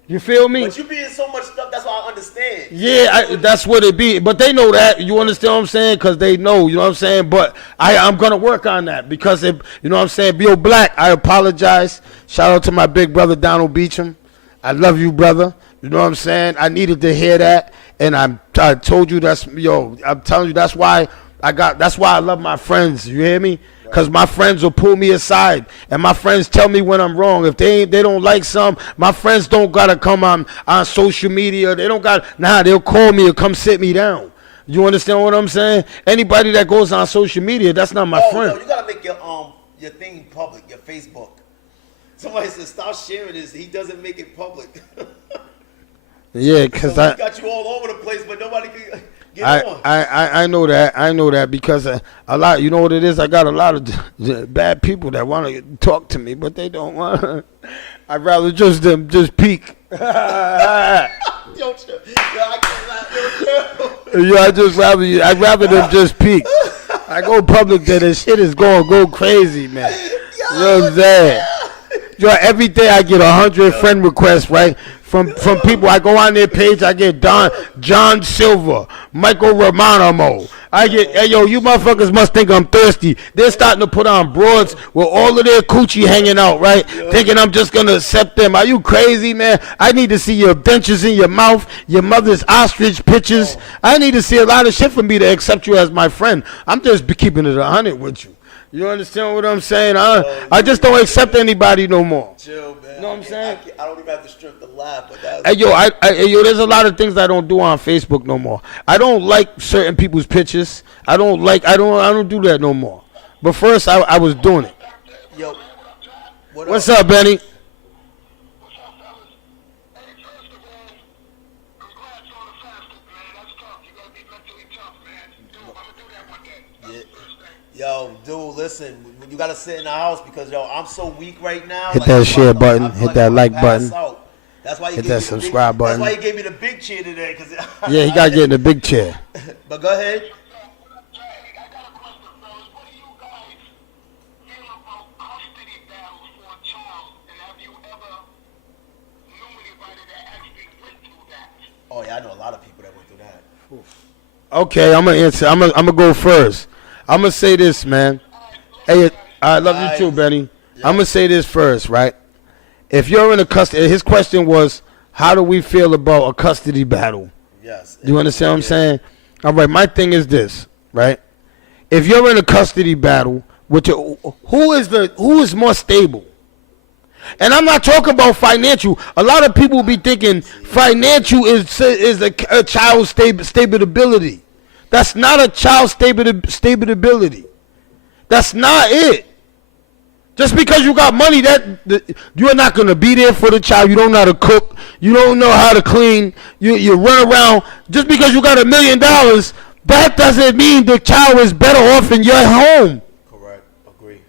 You feel me? But you be in so much stuff, that's why I understand. Yeah, that's what it be. But they know that. You understand what I'm saying? Because they know, you know what I'm saying? But I'm going to work on that because, you know what I'm saying? Bill Black, I apologize. Shout out to my big brother, Donald Beecham. I love you, brother. You know what I'm saying? I needed to hear that. And I told you I'm telling you that's why I love my friends. You hear me? Because my friends will pull me aside. And my friends tell me when I'm wrong. If they don't like something, my friends don't got to come on social media. They don't got, they'll call me or come sit me down. You understand what I'm saying? Anybody that goes on social media, that's not my friend. No, you got to make your thing public, your Facebook. Somebody said, stop sharing this. He doesn't make it public. Yeah, because so I got you all over the place, but nobody can get on. I know that. I know that because a lot. You know what it is? I got a lot of bad people that want to talk to me, but they don't want. I'd rather just peek. I I'd rather them just peek. I go public, then the shit is go crazy, man. You know what I'm saying? Every day I get 100 friend requests, right? from people. I go on their page, I get John Silver, Michael Romano. I get, hey, yo, you motherfuckers must think I'm thirsty. They're starting to put on broads with all of their coochie hanging out, right? Thinking I'm just going to accept them. Are you crazy, man? I need to see your dentures in your mouth, your mother's ostrich pictures. I need to see a lot of shit for me to accept you as my friend. I'm just keeping it 100 with you. You understand what I'm saying? I just don't accept anybody no more. Chill, man. You know what I'm saying? I don't even have the strength to laugh, but that's... Hey, yo, there's a lot of things I don't do on Facebook no more. I don't like certain people's pictures. I don't do that no more. But first, I was doing it. Yo, what's up, Benny? Yo, dude, listen, you gotta sit in the house because, yo, I'm so weak right now. Hit that share button, hit that like button. That's why you hit that subscribe button. That's why you gave me the big chair today. Cause yeah, he gotta get in the big chair. But go ahead. Oh yeah, I know a lot of people that went through that. Oof. Okay, I'm gonna answer. I'm gonna go first. I'm gonna say this, man. Hey, I love you too, Benny. Yeah. I'm gonna say this first, right? If you're in a custody, his question was, how do we feel about a custody battle? Yes. Do you understand what I'm saying? All right, my thing is this, right? If you're in a custody battle, who is more stable? And I'm not talking about financial. A lot of people be thinking financial is a child's stability. That's not a child's stability. That's not it. Just because you got money, you're not going to be there for the child. You don't know how to cook. You don't know how to clean. You run around. Just because you got $1 million, that doesn't mean the child is better off in your home. Correct. Agree.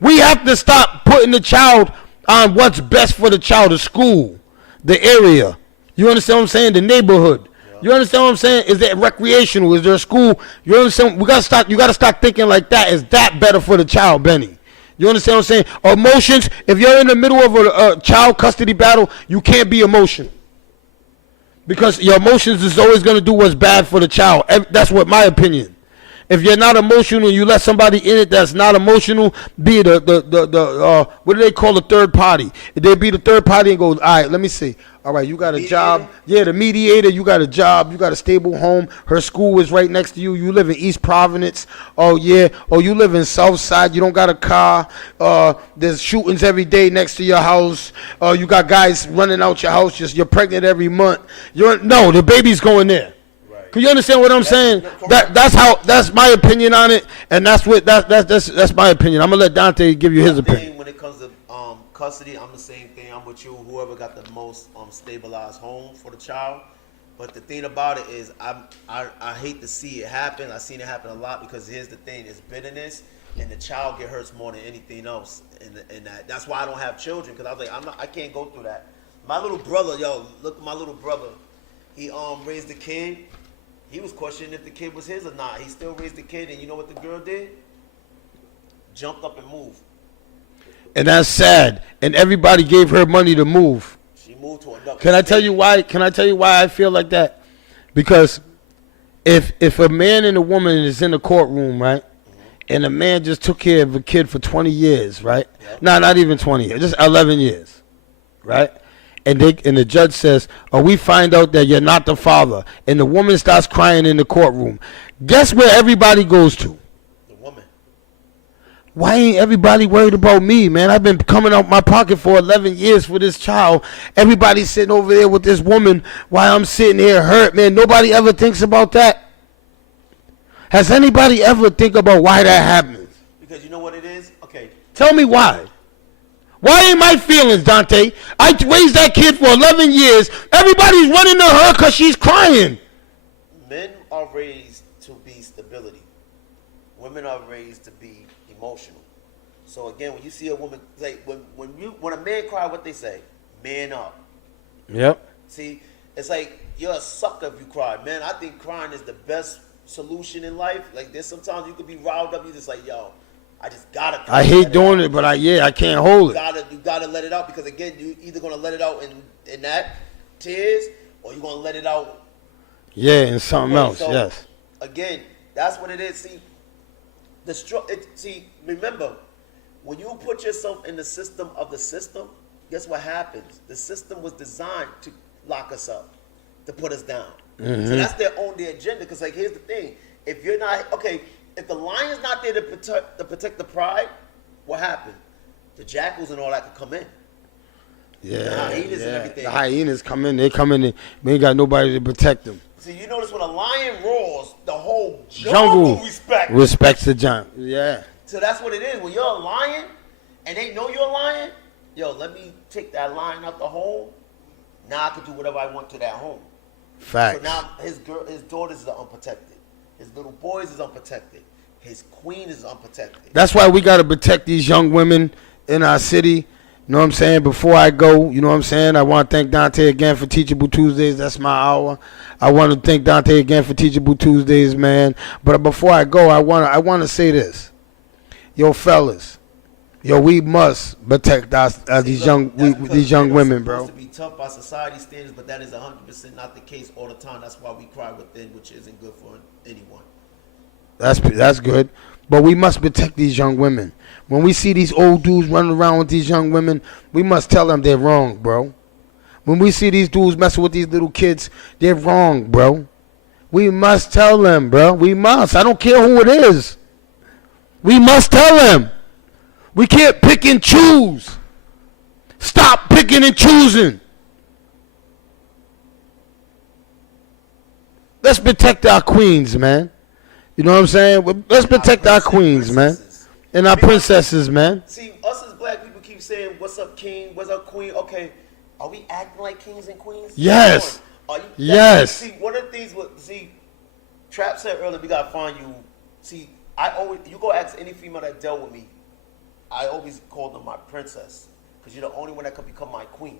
We have to stop putting the child on what's best for the child, the school, the area. You understand what I'm saying? The neighborhood. You understand what I'm saying? Is it recreational? Is there a school? You understand? You gotta start thinking like that. Is that better for the child, Benny? You understand what I'm saying? Emotions. If you're in the middle of a child custody battle, you can't be emotional. Because your emotions is always gonna do what's bad for the child. That's what my opinion. If you're not emotional, you let somebody in it that's not emotional, be it what do they call a third party? If they be the third party and go, all right, let me see. All right, you got a job. Yeah, the mediator, you got a job. You got a stable home. Her school is right next to you. You live in East Providence. Oh, yeah. Oh, you live in South Side. You don't got a car. There's shootings every day next to your house. You got guys running out your house. You're pregnant every month. No, the baby's going there. Can you understand what I'm saying? That's my opinion on it, and that's my opinion. I'm gonna let Dante give you his opinion. When it comes to custody, I'm the same thing. I'm with you. Whoever got the most stabilized home for the child. But the thing about it is, I hate to see it happen. I've seen it happen a lot because here's the thing: it's bitterness, and the child get hurt more than anything else. And that's why I don't have children, because I was like, I can't go through that. My little brother, look at my little brother. He raised a kid. He was questioning if the kid was his or not. He still raised the kid, and you know what the girl did? Jumped up and moved. And that's sad. And everybody gave her money to move. She moved to another. Can I tell you why? Can I tell you why I feel like that? Because if a man and a woman is in the courtroom, right, and a man just took care of a kid for 20 years, right? Yep. No, not even 20 years, just 11 years, right? And the judge says, we find out that you're not the father. And the woman starts crying in the courtroom. Guess where everybody goes to? The woman. Why ain't everybody worried about me, man? I've been coming out my pocket for 11 years for this child. Everybody's sitting over there with this woman while I'm sitting here hurt, man. Nobody ever thinks about that. Has anybody ever think about why that happens? Because you know what it is? Okay. Tell me why. Why ain't my feelings, Dante? I raised that kid for 11 years. Everybody's running to her because she's crying. Men are raised to be stability. Women are raised to be emotional. So again, when you see a woman, like when a man cry, what they say? Man up. Yep. See, it's like you're a sucker if you cry. Man, I think crying is the best solution in life. Like there's sometimes you could be riled up, you just like, yo, I just gotta. I hate doing it, but I can't hold it. You gotta let it out because again, you either gonna let it out in that tears or you're gonna let it out. Yeah, and something else. So, yes. Again, that's what it is. See, remember, when you put yourself in the system of the system, guess what happens? The system was designed to lock us up, to put us down. Mm-hmm. So that's their agenda. Because like, here's the thing: if you're not okay, if the lion's not there to protect the pride, what happened? The jackals and all that could come in. Yeah, the hyenas and everything. The hyenas come in. They come in. We ain't got nobody to protect them. See, you notice when a lion roars, the whole jungle respects the jungle. Yeah. So that's what it is. When you're a lion and they know you're a lion, yo, let me take that lion out the home. Now I can do whatever I want to that home. Facts. So now his daughters are unprotected. His little boys is unprotected. His queen is unprotected. That's why we got to protect these young women in our city. You know what I'm saying? Before I go, you know what I'm saying? I want to thank Dante again for Teachable Tuesdays. That's my hour. I want to thank Dante again for Teachable Tuesdays, man. But before I go, I want to say this. Yo, fellas. Yo, we must protect these young women, bro. It's supposed to be tough by society standards, but that is 100% not the case all the time. That's why we cry within, which isn't good for anyone. That's good. But we must protect these young women. When we see these old dudes running around with these young women, we must tell them they're wrong, bro. When we see these dudes messing with these little kids, they're wrong, bro. We must tell them, bro. We must. I don't care who it is. We must tell them. We can't pick and choose. Stop picking and choosing. Let's protect our queens, man. You know what I'm saying? Let's protect our queens, man. And our princesses, man. See, us as black people keep saying, what's up, king? What's up, queen? Okay, are we acting like kings and queens? Yes. Yes. See, one of the things, Trap said earlier, we got to find you. See, you go ask any female that dealt with me, I always call them my princess. Because you're the only one that could become my queen.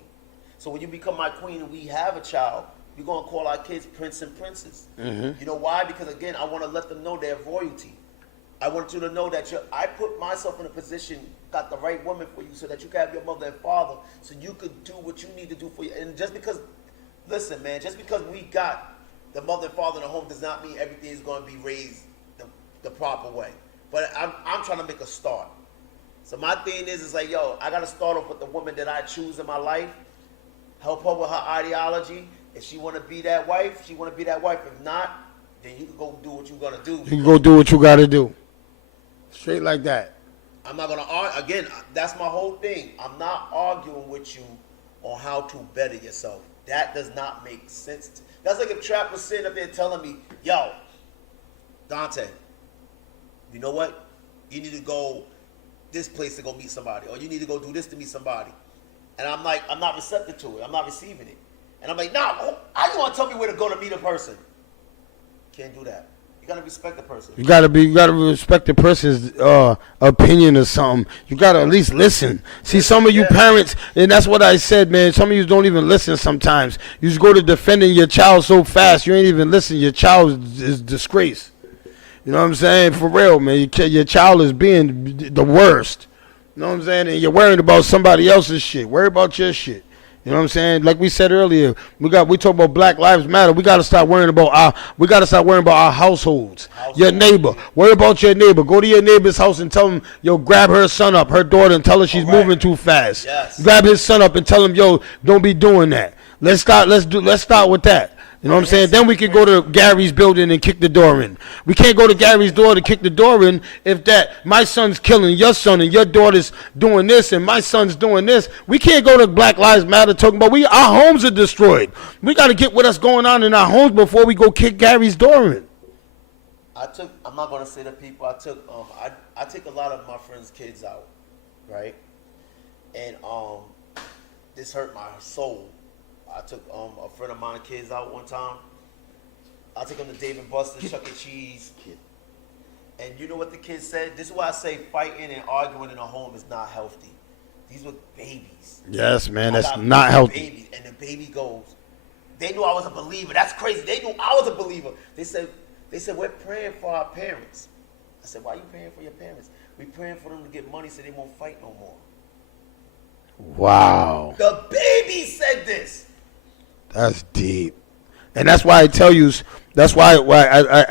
So when you become my queen and we have a child, we're going to call our kids prince and princess. Mm-hmm. You know why? Because, again, I want to let them know they're royalty. I want you to know that I put myself in a position, got the right woman for you so that you can have your mother and father so you could do what you need to do for you. And just because, listen, man, just because we got the mother and father in the home does not mean everything is going to be raised the proper way. But I'm trying to make a start. So my thing is like, yo, I got to start off with the woman that I choose in my life, help her with her ideology. If she want to be that wife, she want to be that wife. If not, then you can go do what you're going to do. You can go do what you got to do. Straight like that. I'm not going to argue. Again, that's my whole thing. I'm not arguing with you on how to better yourself. That does not make sense. That's like if Trap was sitting up there telling me, yo, Dante, you know what? You need to go this place to go meet somebody. Or you need to go do this to meet somebody. And I'm like, I'm not receptive to it. I'm not receiving it. And I'm like, nah, how you want to tell me where to go to meet a person? Can't do that. You gotta respect the person. You gotta respect the person's opinion or something. You gotta at least listen. See, some of you parents, and that's what I said, man. Some of you don't even listen sometimes. You just go to defending your child so fast, you ain't even listen. Your child is disgrace. You know what I'm saying? For real, man. Your child is being the worst. You know what I'm saying? And you're worrying about somebody else's shit. Worry about your shit. You know what I'm saying? Like we said earlier, we talk about Black Lives Matter. We gotta start worrying about our households. Your neighbor. Worry about your neighbor. Go to your neighbor's house and tell him, yo, grab her son up, her daughter, and tell her she's moving too fast. Yes. Grab his son up and tell him, yo, don't be doing that. Let's start with that. You know what I'm saying? Then we can go to Gary's building and kick the door in. We can't go to Gary's door to kick the door in if my son's killing your son and your daughter's doing this and my son's doing this. We can't go to Black Lives Matter talking about our homes are destroyed. We got to get what's going on in our homes before we go kick Gary's door in. I'm not going to say to people, I take a lot of my friends' kids out, right? And this hurt my soul. I took a friend of mine kids out one time. I took them to Dave & Buster's, Chuck E. Cheese. And you know what the kids said? This is why I say fighting and arguing in a home is not healthy. These were babies. Yes, man, that's not healthy. Babies, and the baby goes, they knew I was a believer. That's crazy. They knew I was a believer. They said, we're praying for our parents. I said, why are you praying for your parents? We praying for them to get money so they won't fight no more. Wow. The baby said this. That's deep. And that's why I tell you, that's why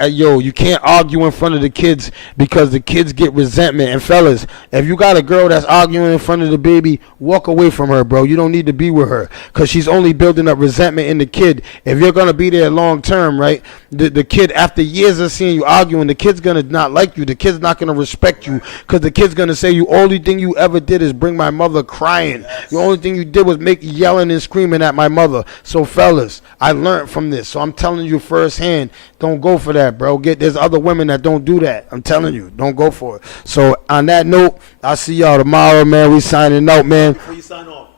you can't argue in front of the kids because the kids get resentment. And fellas, if you got a girl that's arguing in front of the baby, walk away from her, bro. You don't need to be with her because she's only building up resentment in the kid. If you're going to be there long term, right, the kid, after years of seeing you arguing, the kid's going to not like you. The kid's not going to respect you because the kid's going to say, only thing you ever did is bring my mother crying. The only thing you did was make yelling and screaming at my mother. So, fellas, I learned from this. So I'm telling you firsthand, don't go for that, bro. There's other women that don't do that. I'm telling you, don't go for it. So on that note, I'll see y'all tomorrow, man. We signing out, man. Before you sign off,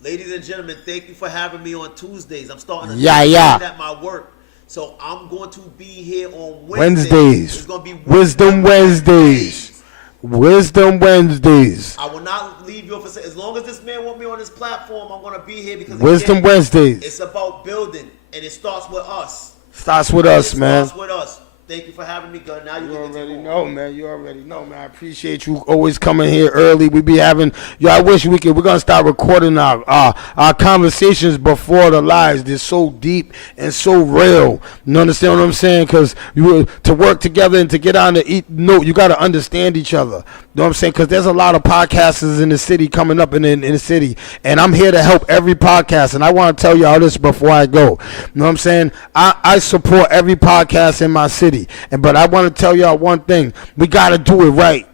ladies and gentlemen, thank you for having me on Tuesdays. I'm starting to at my work. So I'm going to be here on Wednesdays. It's going to be Wisdom Wednesdays. Wisdom Wednesdays. I will not leave you for as long as this man want me on this platform. I'm going to be here because Wisdom Wednesdays. It's about building, and it starts with us. Starts with us, man. Starts with us. Thank you for having me, God. Now you already know, man. You already know, man. I appreciate you always coming here early. We be having, I wish we're gonna start recording our conversations before the lives. They're so deep and so real. You understand what I'm saying? Because to work together and to get on to eat, you got to understand each other. You know what I'm saying? Because there's a lot of podcasters in the city coming up in the city, and I'm here to help every podcast. And I want to tell y'all this before I go. You know what I'm saying? I support every podcast in my city, but I want to tell y'all one thing: we got to do it right.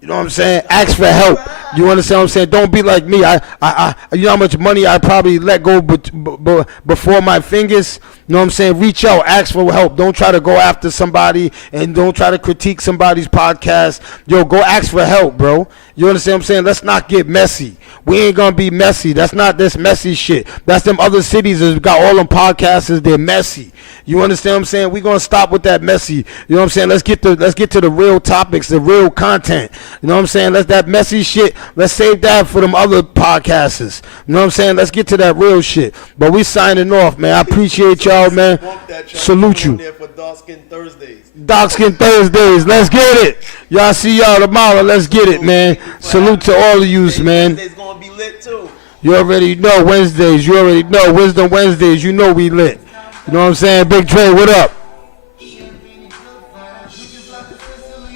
You know what I'm saying? Ask for help. You understand what I'm saying? Don't be like me. You know how much money I probably let go before my fingers? You know what I'm saying? Reach out. Ask for help. Don't try to go after somebody and don't try to critique somebody's podcast. Yo, go ask for help, bro. You understand what I'm saying? Let's not get messy. We ain't going to be messy. That's not this messy shit. That's them other cities that got all them podcasters. They're messy. You understand what I'm saying? We're going to stop with that messy. You know what I'm saying? Let's get to the real topics, the real content. You know what I'm saying? That messy shit, let's save that for them other podcasters. You know what I'm saying? Let's get to that real shit. But we signing off, man. I appreciate y'all, man. Salute you. Dark Skin Thursdays. Dark Skin Thursdays. Let's get it. Y'all see y'all tomorrow. Let's get it, man. Salute to all of yous, man. Wednesday's going to be lit, too. You already know Wednesdays. You already know Wisdom Wednesdays. You know we lit. You know what I'm saying? Big Dre, what up?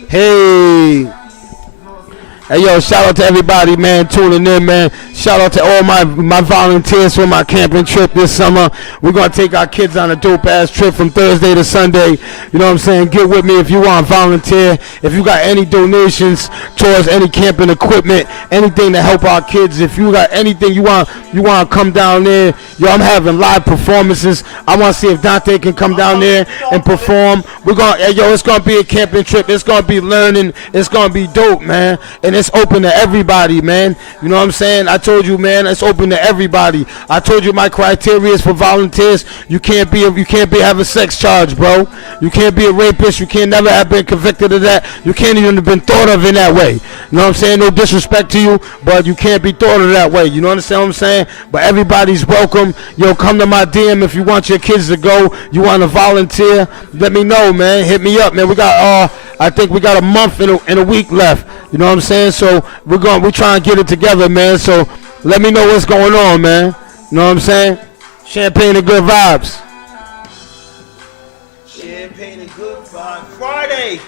Hey. Hey, yo, shout out to everybody, man, tuning in, man. Shout out to all my volunteers for my camping trip this summer. We're going to take our kids on a dope-ass trip from Thursday to Sunday. You know what I'm saying? Get with me if you want to volunteer. If you got any donations towards any camping equipment, anything to help our kids, if you got anything you want to come down there. Yo, I'm having live performances. I want to see if Dante can come down there and perform. It's going to be a camping trip. It's going to be learning. It's going to be dope, man. And it's open to everybody, man. You know what I'm saying? I told you, man, it's open to everybody. I told you my criteria is for volunteers. You can't have a sex charge, bro. You can't be a rapist. You can't never have been convicted of that. You can't even have been thought of in that way. You know what I'm saying? No disrespect to you, but you can't be thought of that way. You know what I'm saying? But everybody's welcome. Yo, come to my DM if you want your kids to go. You want to volunteer? Let me know, man. Hit me up, man. We got I think we got a month and a week left. You know what I'm saying? So we're trying to get it together, man. So let me know what's going on, man. You know what I'm saying? Champagne and good vibes. Champagne and good vibes. Friday.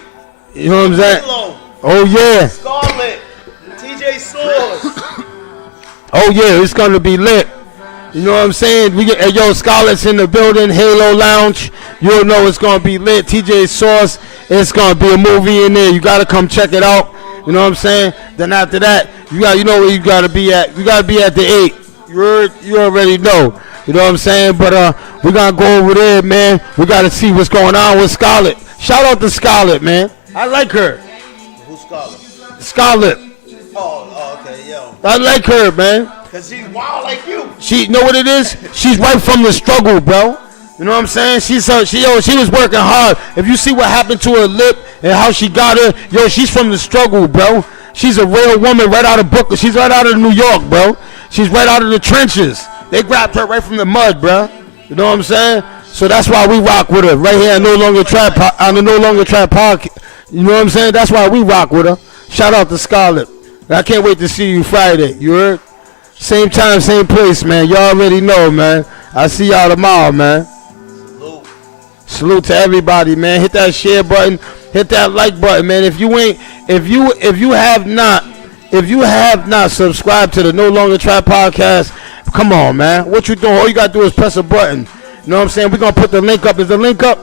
You know what I'm saying? Halo. Oh yeah. Scarlet. TJ Source. Oh yeah, it's gonna be lit. You know what I'm saying? Scarlett's in the building, Halo Lounge. You'll know it's gonna be lit. TJ Source. It's gonna be a movie in there. You gotta come check it out. You know what I'm saying? Then after that, you know where you gotta be at. You gotta be at the 8. You already know. You know what I'm saying? But we're gonna go over there, man. We gotta see what's going on with Scarlett. Shout out to Scarlett, man. I like her. Who's Scarlett? Scarlett. Oh, okay, yo. I like her, man. Cause she's wild like you. She know what it is? She's right from the struggle, bro. You know what I'm saying? She was working hard. If you see what happened to her lip and how she got her, she's from the struggle, bro. She's a real woman right out of Brooklyn. She's right out of New York, bro. She's right out of the trenches. They grabbed her right from the mud, bro. You know what I'm saying? So that's why we rock with her right here on the No Longer Trap podcast. You know what I'm saying? That's why we rock with her. Shout out to Scarlett. I can't wait to see you Friday. You heard? Same time, same place, man. Y'all already know, man. I'll see y'all tomorrow, man. Salute. Salute to everybody, man. Hit that share button. Hit that like button, man. If you have not subscribed to the No Longer Try podcast, come on, man. What you doing? All you gotta do is press a button. You know what I'm saying? We're gonna put the link up. Is the link up?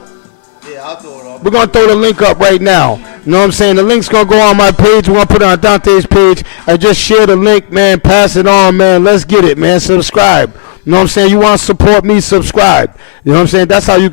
Yeah, I'll throw it up. We're gonna throw the link up right now. You know what I'm saying? The link's gonna go on my page. We're gonna put it on Dante's page. And just share the link, man. Pass it on, man. Let's get it, man. Subscribe. You know what I'm saying? You want to support me, subscribe. You know what I'm saying? That's how you